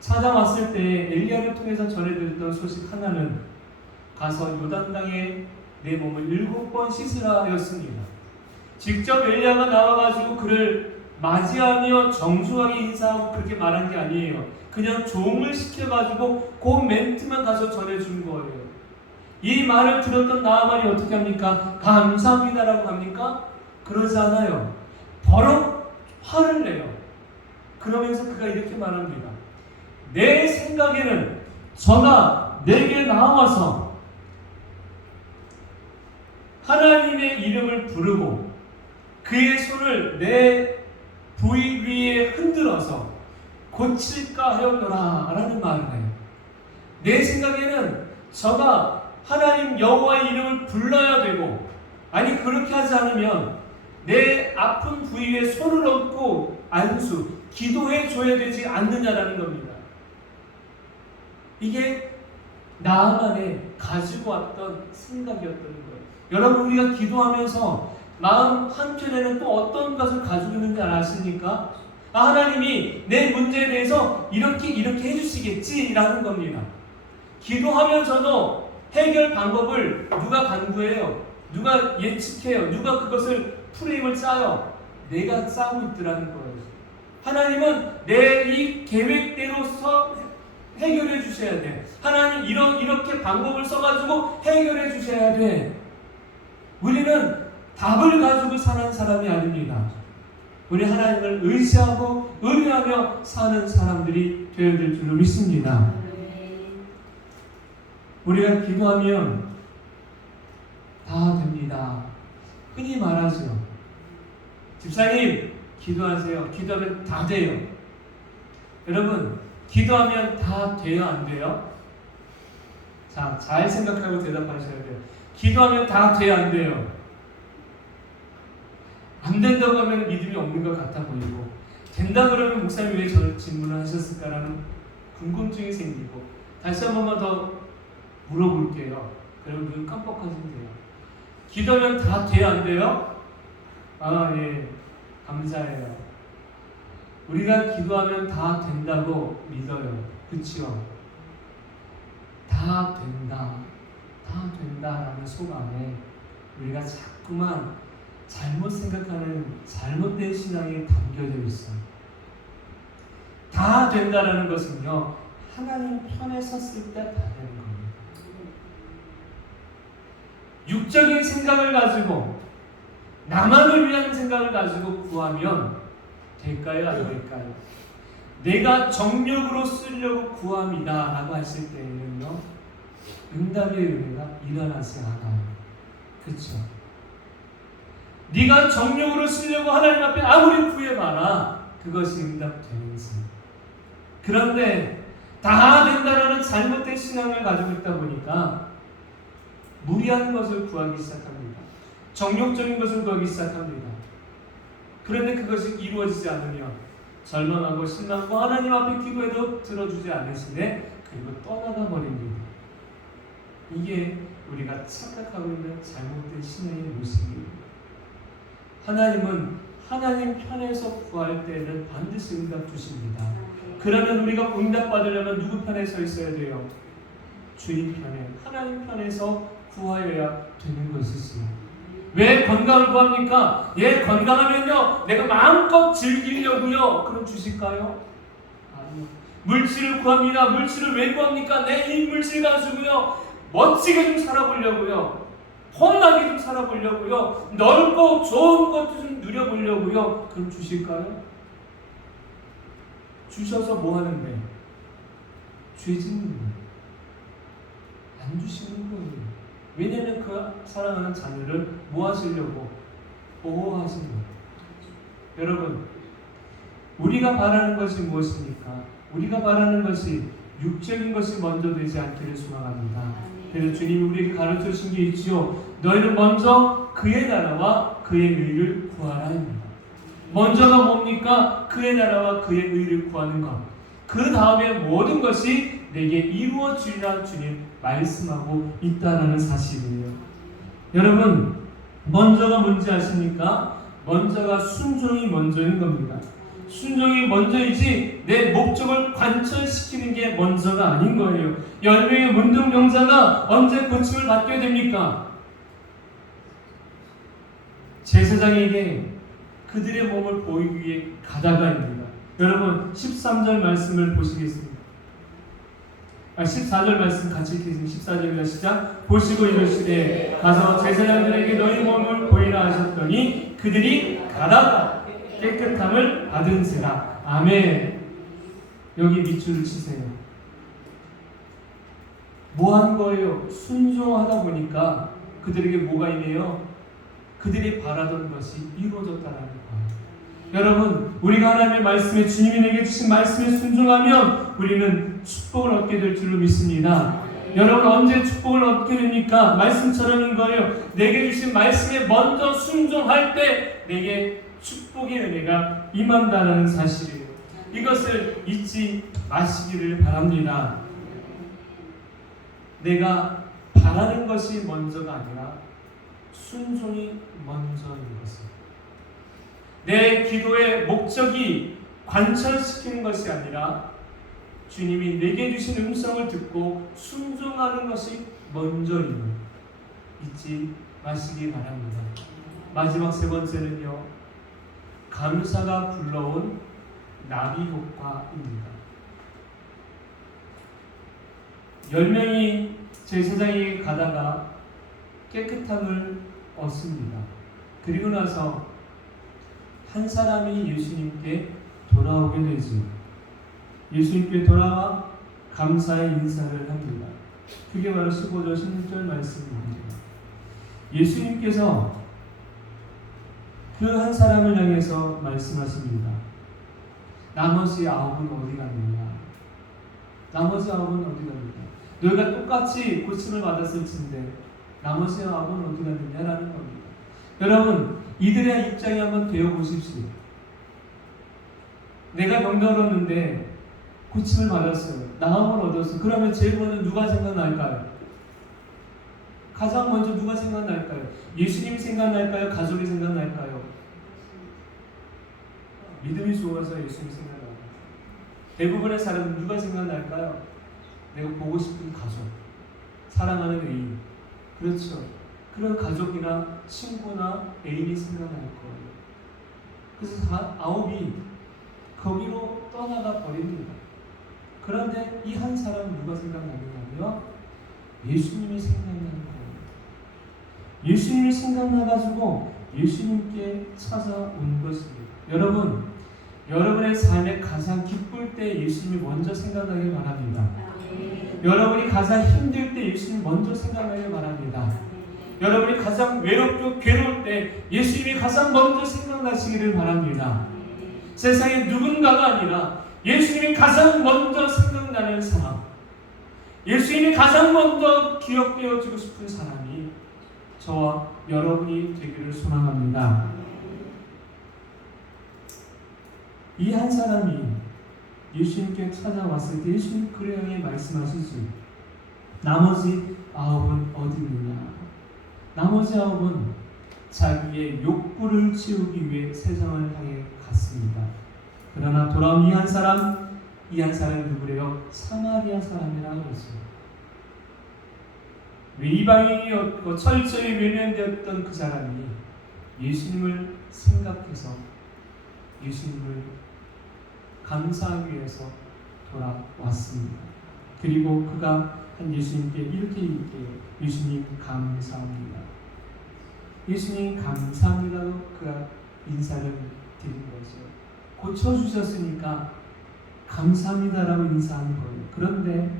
찾아왔을 때 엘리야를 통해서 전해드렸던 소식 하나는 가서 요단강에 내 몸을 7번 씻으라 하였습니다. 직접 엘리야가 나와가지고 그를 맞이하며 정중하게 인사하고 그렇게 말한 게 아니에요. 그냥 종을 시켜가지고 그 멘트만 가서 전해준 거예요. 이 말을 들었던 나아만이 어떻게 합니까? 감사합니다라고 합니까? 그러지 않아요. 버럭 화를 내요. 그러면서 그가 이렇게 말합니다. 내 생각에는 저가 내게 나와서 하나님의 이름을 부르고 그의 손을 내 부위 위에 흔들어서 고칠까 하였노라 라는 말을 해요. 내 생각에는 저가 하나님 여호와의 이름을 불러야 되고, 아니 그렇게 하지 않으면 내 아픈 부위에 손을 얹고 안수, 기도해 줘야 되지 않느냐라는 겁니다. 이게 나만의 가지고 왔던 생각이었던 거예요. 여러분, 우리가 기도하면서 마음 한켠에는 또 어떤 것을 가지고 있는지 아십니까? 하나님이 내 문제에 대해서 이렇게 해주시겠지라는 겁니다. 기도하면서도 해결 방법을 누가 간구해요? 누가 예측해요? 누가 그것을 프레임을 짜요? 내가 짜고 있더라는 거예요. 하나님은 내 이 계획대로서 해결해 주셔야 돼. 하나님 이렇게 방법을 써가지고 해결해 주셔야 돼. 우리는 답을 가지고 사는 사람이 아닙니다. 우리 하나님을 의지하고 의뢰하며 사는 사람들이 되어야 될 줄로 믿습니다. 우리가 기도하면 다 됩니다. 흔히 말하죠. 집사님 기도하세요. 기도하면 다 돼요. 여러분, 기도하면 다 돼요, 안 돼요? 자, 잘 생각하고 대답하셔야 돼요. 기도하면 다 돼요, 안 돼요? 안 된다고 하면 믿음이 없는 것 같아 보이고, 된다 그러면 목사님이 왜 저를 질문을 하셨을까라는 궁금증이 생기고, 다시 한 번만 더 물어볼게요. 그러면 눈 깜빡하시면 돼요. 기도하면 다 돼요, 안 돼요? 아, 예, 감사해요. 우리가 기도하면 다 된다고 믿어요. 그치요? 다 된다라는 속 안에 우리가 자꾸만 잘못 생각하는 잘못된 신앙이 담겨져 있어요. 다 된다라는 것은요, 하나님 편에 섰을 때 다 되는 겁니다. 육적인 생각을 가지고 나만을 위한 생각을 가지고 구하면 될까요? 안 될까요? 내가 정력으로 쓰려고 구합니다 라고 했을 때는요, 응답의 은혜가 일어나지 않아요. 그렇죠? 네가 정력으로 쓰려고 하나님 앞에 아무리 구해봐라, 그것이 응답되는지. 그런데 다 된다라는 잘못된 신앙을 가지고 있다 보니까 무리한 것을 구하기 시작합니다. 정욕적인 것을 구하기 시작합니다. 그런데 그것이 이루어지지 않으면 절망하고 실망하고 하나님 앞에 기도해도 들어주지 않으시네, 그리고 떠나가 버립니다. 이게 우리가 착각하고 있는 잘못된 신앙의 모습입니다. 하나님은 하나님 편에서 구할 때는 반드시 응답 주십니다. 그러면 우리가 응답 받으려면 누구 편에 서 있어야 돼요? 주님 편에, 하나님 편에서 구하여야 되는 것이지요. 왜 건강을 구합니까? 예, 건강하면요 내가 마음껏 즐기려고요. 그럼 주실까요? 아니요. 물질을 구합니다. 물질을 왜 구합니까? 내 이 물질 가지고요 멋지게 좀 살아보려고요. 혼나게 좀 살아보려고요. 넓고 좋은 것도 좀 누려보려고요. 그럼 주실까요? 주셔서 뭐 하는데? 죄 짓는 거예요. 안 주시는 거예요. 왜냐하면 그 사랑하는 자녀를 뭐 하시려고? 보호하시는 거예요. 여러분, 우리가 바라는 것이 무엇입니까? 우리가 바라는 것이 육적인 것이 먼저 되지 않기를 소망합니다. 그래서 주님이 우리에게 가르쳐 주신 게 있지요. 너희는 먼저 그의 나라와 그의 의를 구하라 합니다. 먼저가 뭡니까? 그의 나라와 그의 의를 구하는 것. 그 다음에 모든 것이 내게 이루어지리라 주님 말씀하고 있다라는 사실이에요. 여러분, 먼저가 뭔지 아십니까? 먼저가 순종이 먼저인 겁니다. 순종이 먼저이지 내 목적을 관철시키는 게 먼저가 아닌 거예요. 10명의 문둥병자가 언제 고침을 받게 됩니까? 제사장에게 그들의 몸을 보이기 위해 가다가입니다. 여러분 13절 말씀을 보시겠습니다. 14절 말씀 같이 읽겠습니다. 14절입니다. 시작. 보시고 이르시되 가서 제사장들에게 너희 몸을 보이라 하셨더니 그들이 가다가 깨끗함을 받은세라. 아멘. 여기 밑줄을 치세요. 뭐 한 거예요? 순종하다 보니까 그들에게 뭐가 있네요? 그들이 바라던 것이 이루어졌다는 거예요. 여러분, 우리가 하나님의 말씀에, 주님이 내게 주신 말씀에 순종하면 우리는 축복을 얻게 될 줄로 믿습니다. 여러분, 언제 축복을 얻게 됩니까? 말씀처럼인 거예요. 내게 주신 말씀에 먼저 순종할 때 내게 축복의 은혜가 임한다는 사실이에요. 이것을 잊지 마시기를 바랍니다. 내가 바라는 것이 먼저가 아니라 순종이 먼저인 것입니다. 내 기도의 목적이 관철시키는 것이 아니라 주님이 내게 주신 음성을 듣고 순종하는 것이 먼저임을 잊지 마시기 바랍니다. 마지막 세 번째는요, 감사가 불러온 나비 효과입니다. 10명이 제사장에게 가다가 깨끗함을 얻습니다. 그리고 나서 한 사람이 예수님께 돌아오게 되죠. 예수님께 돌아와 감사의 인사를 합니다. 그게 바로 15절 16절 말씀입니다. 예수님께서 그 한 사람을 향해서 말씀하십니다. 나머지 9은 어디 갔느냐? 나머지 9은 어디 갔느냐? 너희가 똑같이 고침을 받았을 텐데 나머지 9은 어디 갔느냐라는 겁니다. 여러분, 이들의 입장에 한번 되어 보십시오. 내가 병을 얻었는데 고침을 받았어요. 나음을 얻었어요. 그러면 제일 먼저 누가 생각날까요? 가장 먼저 누가 생각날까요? 예수님이 생각날까요? 가족이 생각날까요? 믿음이 좋아서 예수님이 생각나요. 대부분의 사람은 누가 생각날까요? 내가 보고 싶은 가족, 사랑하는 애인, 그렇죠. 그런 가족이나 친구나 애인이 생각날 거예요. 그래서 9이 거기로 떠나가 버립니다. 그런데 이 한 사람은 누가 생각나느냐고요? 예수님이 생각나는 거예요. 예수님이 생각나가지고 예수님께 찾아온 것입니다. 여러분, 여러분의 삶에 가장 기쁠 때 예수님이 먼저 생각나길 바랍니다. 여러분이 가장 힘들 때 예수님 먼저 생각나길 바랍니다. 여러분이 가장 외롭고 괴로울 때 예수님이 가장 먼저 생각나시기를 바랍니다. 세상에 누군가가 아니라 예수님이 가장 먼저 생각나는 사람, 예수님이 가장 먼저 기억되어주고 싶은 사람이 저와 여러분이 되기를 소망합니다. 이 한 사람이 예수님께 찾아왔을 때 예수님 그렇게 말씀하시지. 나머지 9은 어디 있느냐? 나머지 9은 자기의 욕구를 채우기 위해 세상을 향해 갔습니다. 그러나 돌아온 이 한 사람이 누구래요? 사마리아 사람이라고 그러죠. 이방인이었고 철저히 외면되었던 그 사람이 예수님을 생각해서 예수님을 감사하기 위해서 돌아왔습니다. 그리고 그가 한 예수님께 이렇게 얘기해요. 예수님 감사합니다. 예수님 감사합니다고 그가 인사를 드린 거죠. 고쳐주셨으니까 감사합니다라고 인사하는 거예요. 그런데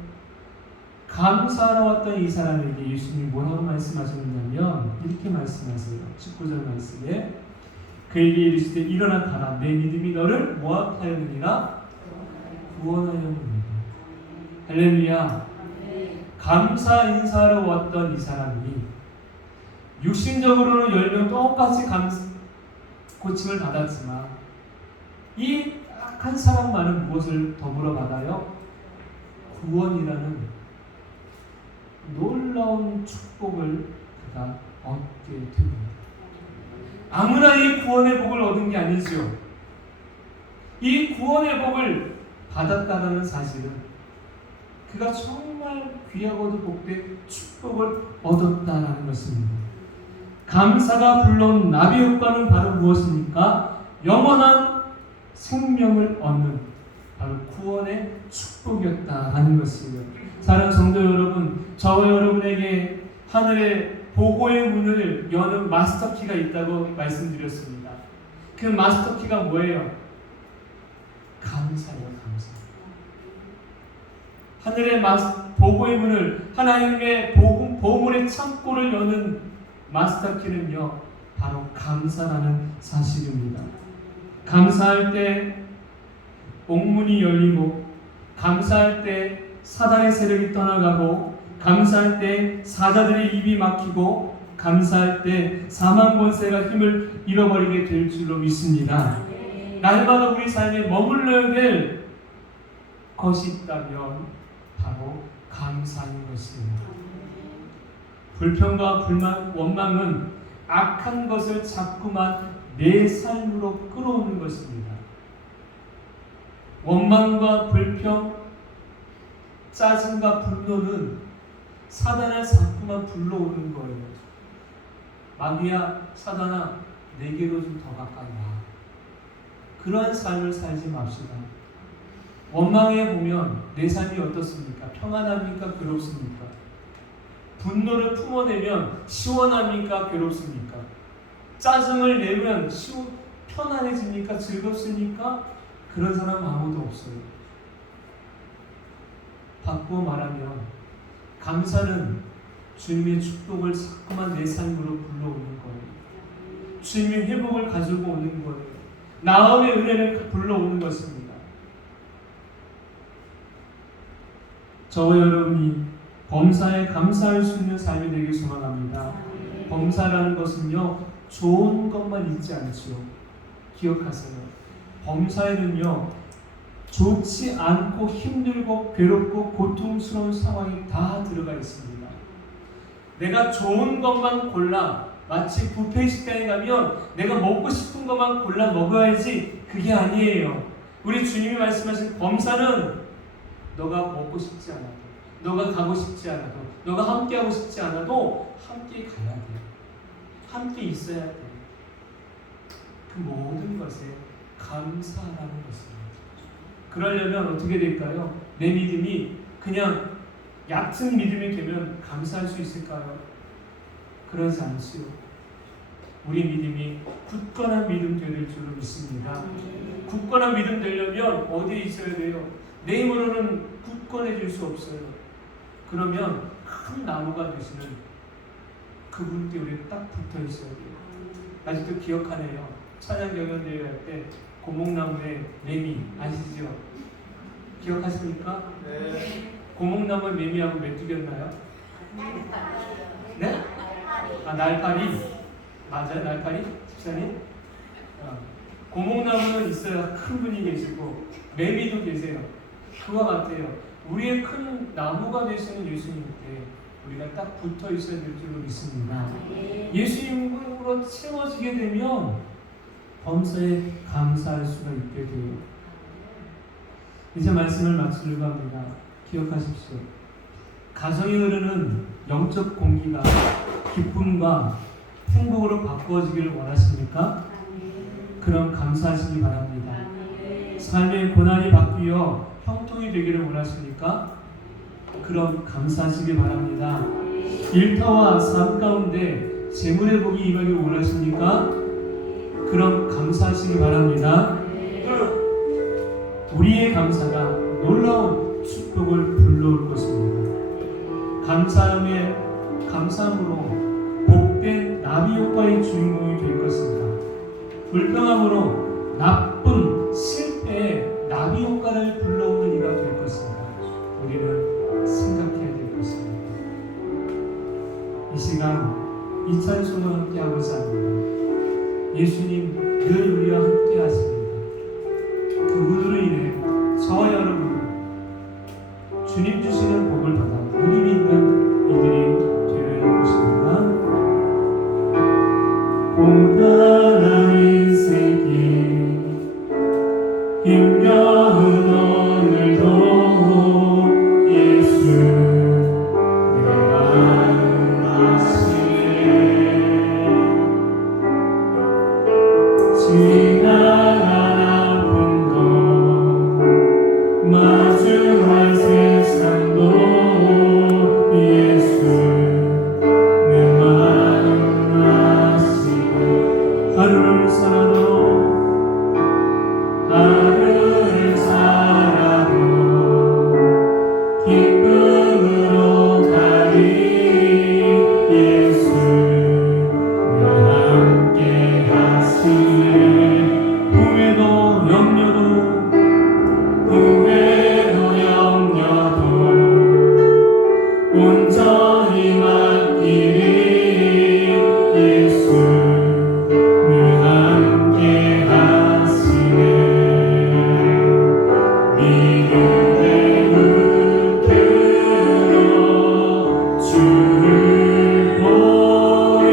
감사하러 왔던 이 사람에게 예수님이 뭐라고 말씀하셨냐면 이렇게 말씀하세요. 19절 말씀에 그에게 이르시되 일어나 가라. 내 믿음이 너를 뭐하였느니라? 구원하였느니라. 할렐루야. 감사 인사하러 왔던 이 사람이 육신적으로는 10명 똑같이 고침을 받았지만 이 딱 한 사람만은 무엇을 더불어 받아요? 구원이라는 놀라운 축복을 그가 얻게 됩니다. 아무나 이 구원의 복을 얻은 게 아니죠. 이 구원의 복을 받았다는 사실은 그가 정말 귀하고도 복된 축복을 얻었다는 것입니다. 감사가 불러온 나비 효과는 바로 무엇입니까? 영원한 생명을 얻는 바로 구원의 축복이었다는 것이에요. 사랑하는 성도 여러분, 저와 여러분에게 하늘의 보고의 문을 여는 마스터키가 있다고 말씀드렸습니다. 그 마스터키가 뭐예요? 감사예요, 감사. 하늘의 보고의 문을, 하나님의 보물의 창고를 여는 마스터키는요, 바로 감사라는 사실입니다. 감사할 때 옥문이 열리고, 감사할 때 사단의 세력이 떠나가고, 감사할 때 사자들의 입이 막히고, 감사할 때 사망 권세가 힘을 잃어버리게 될 줄로 믿습니다. 날마다 우리 삶에 머물러야 될 것이 있다면 바로 감사인 것입니다. 불평과 불만, 원망은 악한 것을 자꾸만 내 삶으로 끌어오는 것입니다. 원망과 불평, 짜증과 분노는 사단을 자꾸만 불러오는 거예요. 마귀야, 사단아, 내게로 좀 더 가까이 와. 그러한 삶을 살지 맙시다. 원망해 보면 내 삶이 어떻습니까? 평안합니까? 괴롭습니까? 분노를 품어내면 시원합니까? 괴롭습니까? 짜증을 내면 편안해집니까? 즐겁습니까? 그런 사람 아무도 없어요. 바꾸어 말하면 감사는 주님의 축복을 자꾸만 내 삶으로 불러오는 거예요. 주님의 회복을 가지고 오는 거예요. 나음의 은혜를 불러오는 것입니다. 저와 여러분이 범사에 감사할 수 있는 삶이 되길 소망합니다. 범사라는 것은요, 좋은 것만 있지 않죠. 기억하세요. 범사에는요, 좋지 않고 힘들고 괴롭고 고통스러운 상황이 다 들어가 있습니다. 내가 좋은 것만 골라, 마치 뷔페 식당에 가면 내가 먹고 싶은 것만 골라 먹어야지, 그게 아니에요. 우리 주님이 말씀하신 범사는 너가 먹고 싶지 않아도, 너가 가고 싶지 않아도, 너가 함께하고 싶지 않아도 함께 가야 돼. 함께 있어야 돼. 그 모든 것에 감사하라는 것입니다. 그러려면 어떻게 될까요? 내 믿음이 그냥 얕은 믿음이 되면 감사할 수 있을까요? 그러지 않지요. 우리 믿음이 굳건한 믿음 되는 줄로 믿습니다. 굳건한 믿음 되려면 어디에 있어야 돼요? 내 힘으로는 굳건해질 수 없어요. 그러면 큰 나무가 되시는 그분께 우리 딱 붙어 있어야 돼요. 아직도 기억하네요. 찬양 경연대회 할 때 고목나무에 매미 아시죠? 기억하십니까? 네. 고목나무에 매미하고 메뚜기였나요? 네? 아, 날파리. 맞아요, 날파리? 집사님? 고목나무는 있어요. 큰 분이 계시고 매미도 계세요. 그와 같아요. 우리의 큰 나무가 되시는 예수님께 우리가 딱 붙어 있어야 될 줄로 믿습니다. 예수님으로 채워지게 되면 범사에 감사할 수가 있게 돼요. 이제 말씀을 마치려고 합니다. 기억하십시오. 가정에 흐르는 영적 공기가 기쁨과 행복으로 바꾸어지기를 원하십니까? 그럼 감사하시기 바랍니다. 삶의 고난이 바뀌어 형통이 되기를 원하십니까? 그럼 감사하시기 바랍니다. 일터와 삶 가운데 재물의 복이 임하기를 원하십니까? 그럼 감사하시기 바랍니다. 우리의 감사가 놀라운 축복을 불러올 것입니다. 감사함으로 복된 나비 효과의 주인공이 될 것입니다. 불평함으로 나쁜 실패의 나비 효과를 불러오는 이가 될 것입니다. 우리는 생각해야 될 것입니다. 이 시간 이 찬송을 함께 하고자 합니다. 예수님 늘 우리와 함께 하십니다. 그분으로 인해 저와 여러분 주님 주시는 복을 받아 누림 있는 이들이 되어야 할 것입니다. 고단한 인생길 힘겨운 오늘도 예수 내 안으시네 지나가 영원히 맡기리 예수 늘 함께 하시네 믿음의 눈으로 주를 보리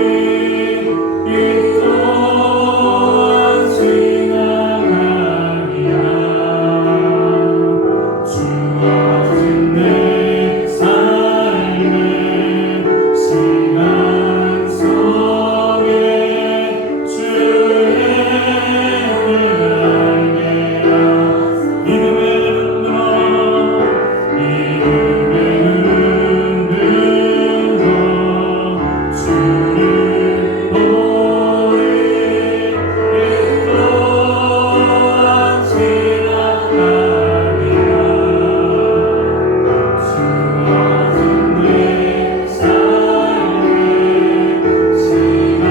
이 또한 지나가리라 주어진 내 삶의 시간 속에 주의 알게 믿음의 눈으로 주를 보리 이 또한 지나가리라 주어진 내 삶의 시간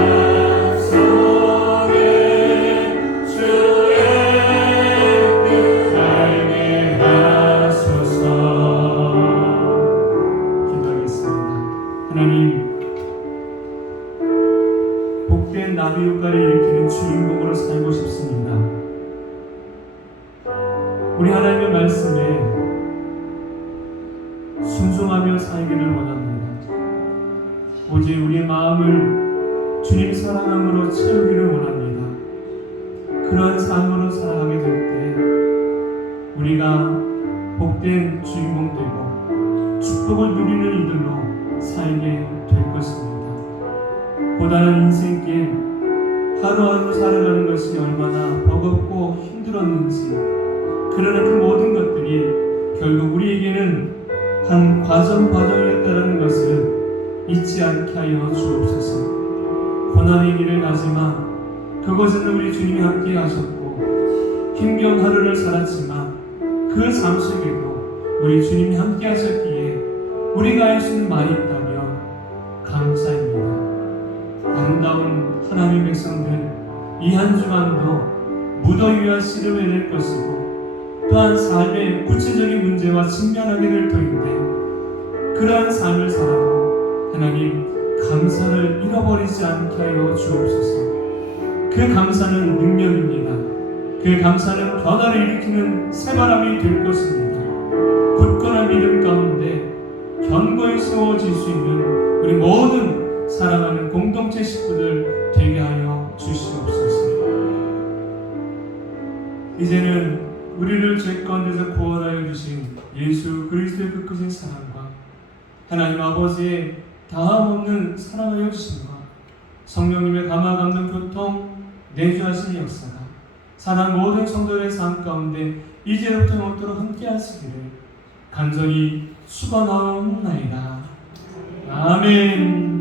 속에 주의 뜻 알게 하소서. 기도하겠습니다. 하나님, 복된 나비 효과를 일으키는 주인공으로 살고 싶습니다. 우리 하나님의 말씀에 순종하며 살기를 원합니다. 오직 우리의 마음을 주님 사랑함으로 채우기를 원합니다. 그러한 삶으로 살아가게 될 때 우리가 복된 주인공 되고 축복을 누리는 이들로 살게 될 것입니다. 고단한 인생길 하루하루 살아가는 것이 얼마나 버겁고 힘들었는지 그러나 그 모든 것들이 결국 우리에게는 한 과정이었다는 것을 잊지 않게 하여 주옵소서. 고난의 길을 가지만 그곳에는 우리 주님이 함께 하셨고 힘겨운 하루를 살았지만 그 삶 속에도 우리 주님이 함께 하셨기에 우리가 할 수 있는 말이 있다면 감사입니다. 아름다운 하나님의 백성들 이 한 주간도 무더위와 씨름을 해낼 것이고 또한 삶의 구체적인 문제와 직면하게 될 터인데 그러한 삶을 살아도 하나님 감사를 잃어버리지 않게 하여 주옵소서. 그 감사는 능력입니다. 그 감사는 변화를 일으키는 새바람이 될 것입니다. 굳건한 믿음 가운데 견고히 세워질 수 있는 우리 모든 사랑하는 공동체 식구들 되게 하여 주시옵소서. 이제는 우리를 죄 가운데서 구원하여 주신 예수 그리스도의 그 크신 사랑과 하나님 아버지의 다함없는 사랑하여 주심과 성령님의 감화 감동 교통 내주하시는 역사가 사랑 모든 성도의 삶 가운데 이제부터 영원토록 함께 하시기를 간절히 축원하옵나이다. 아멘.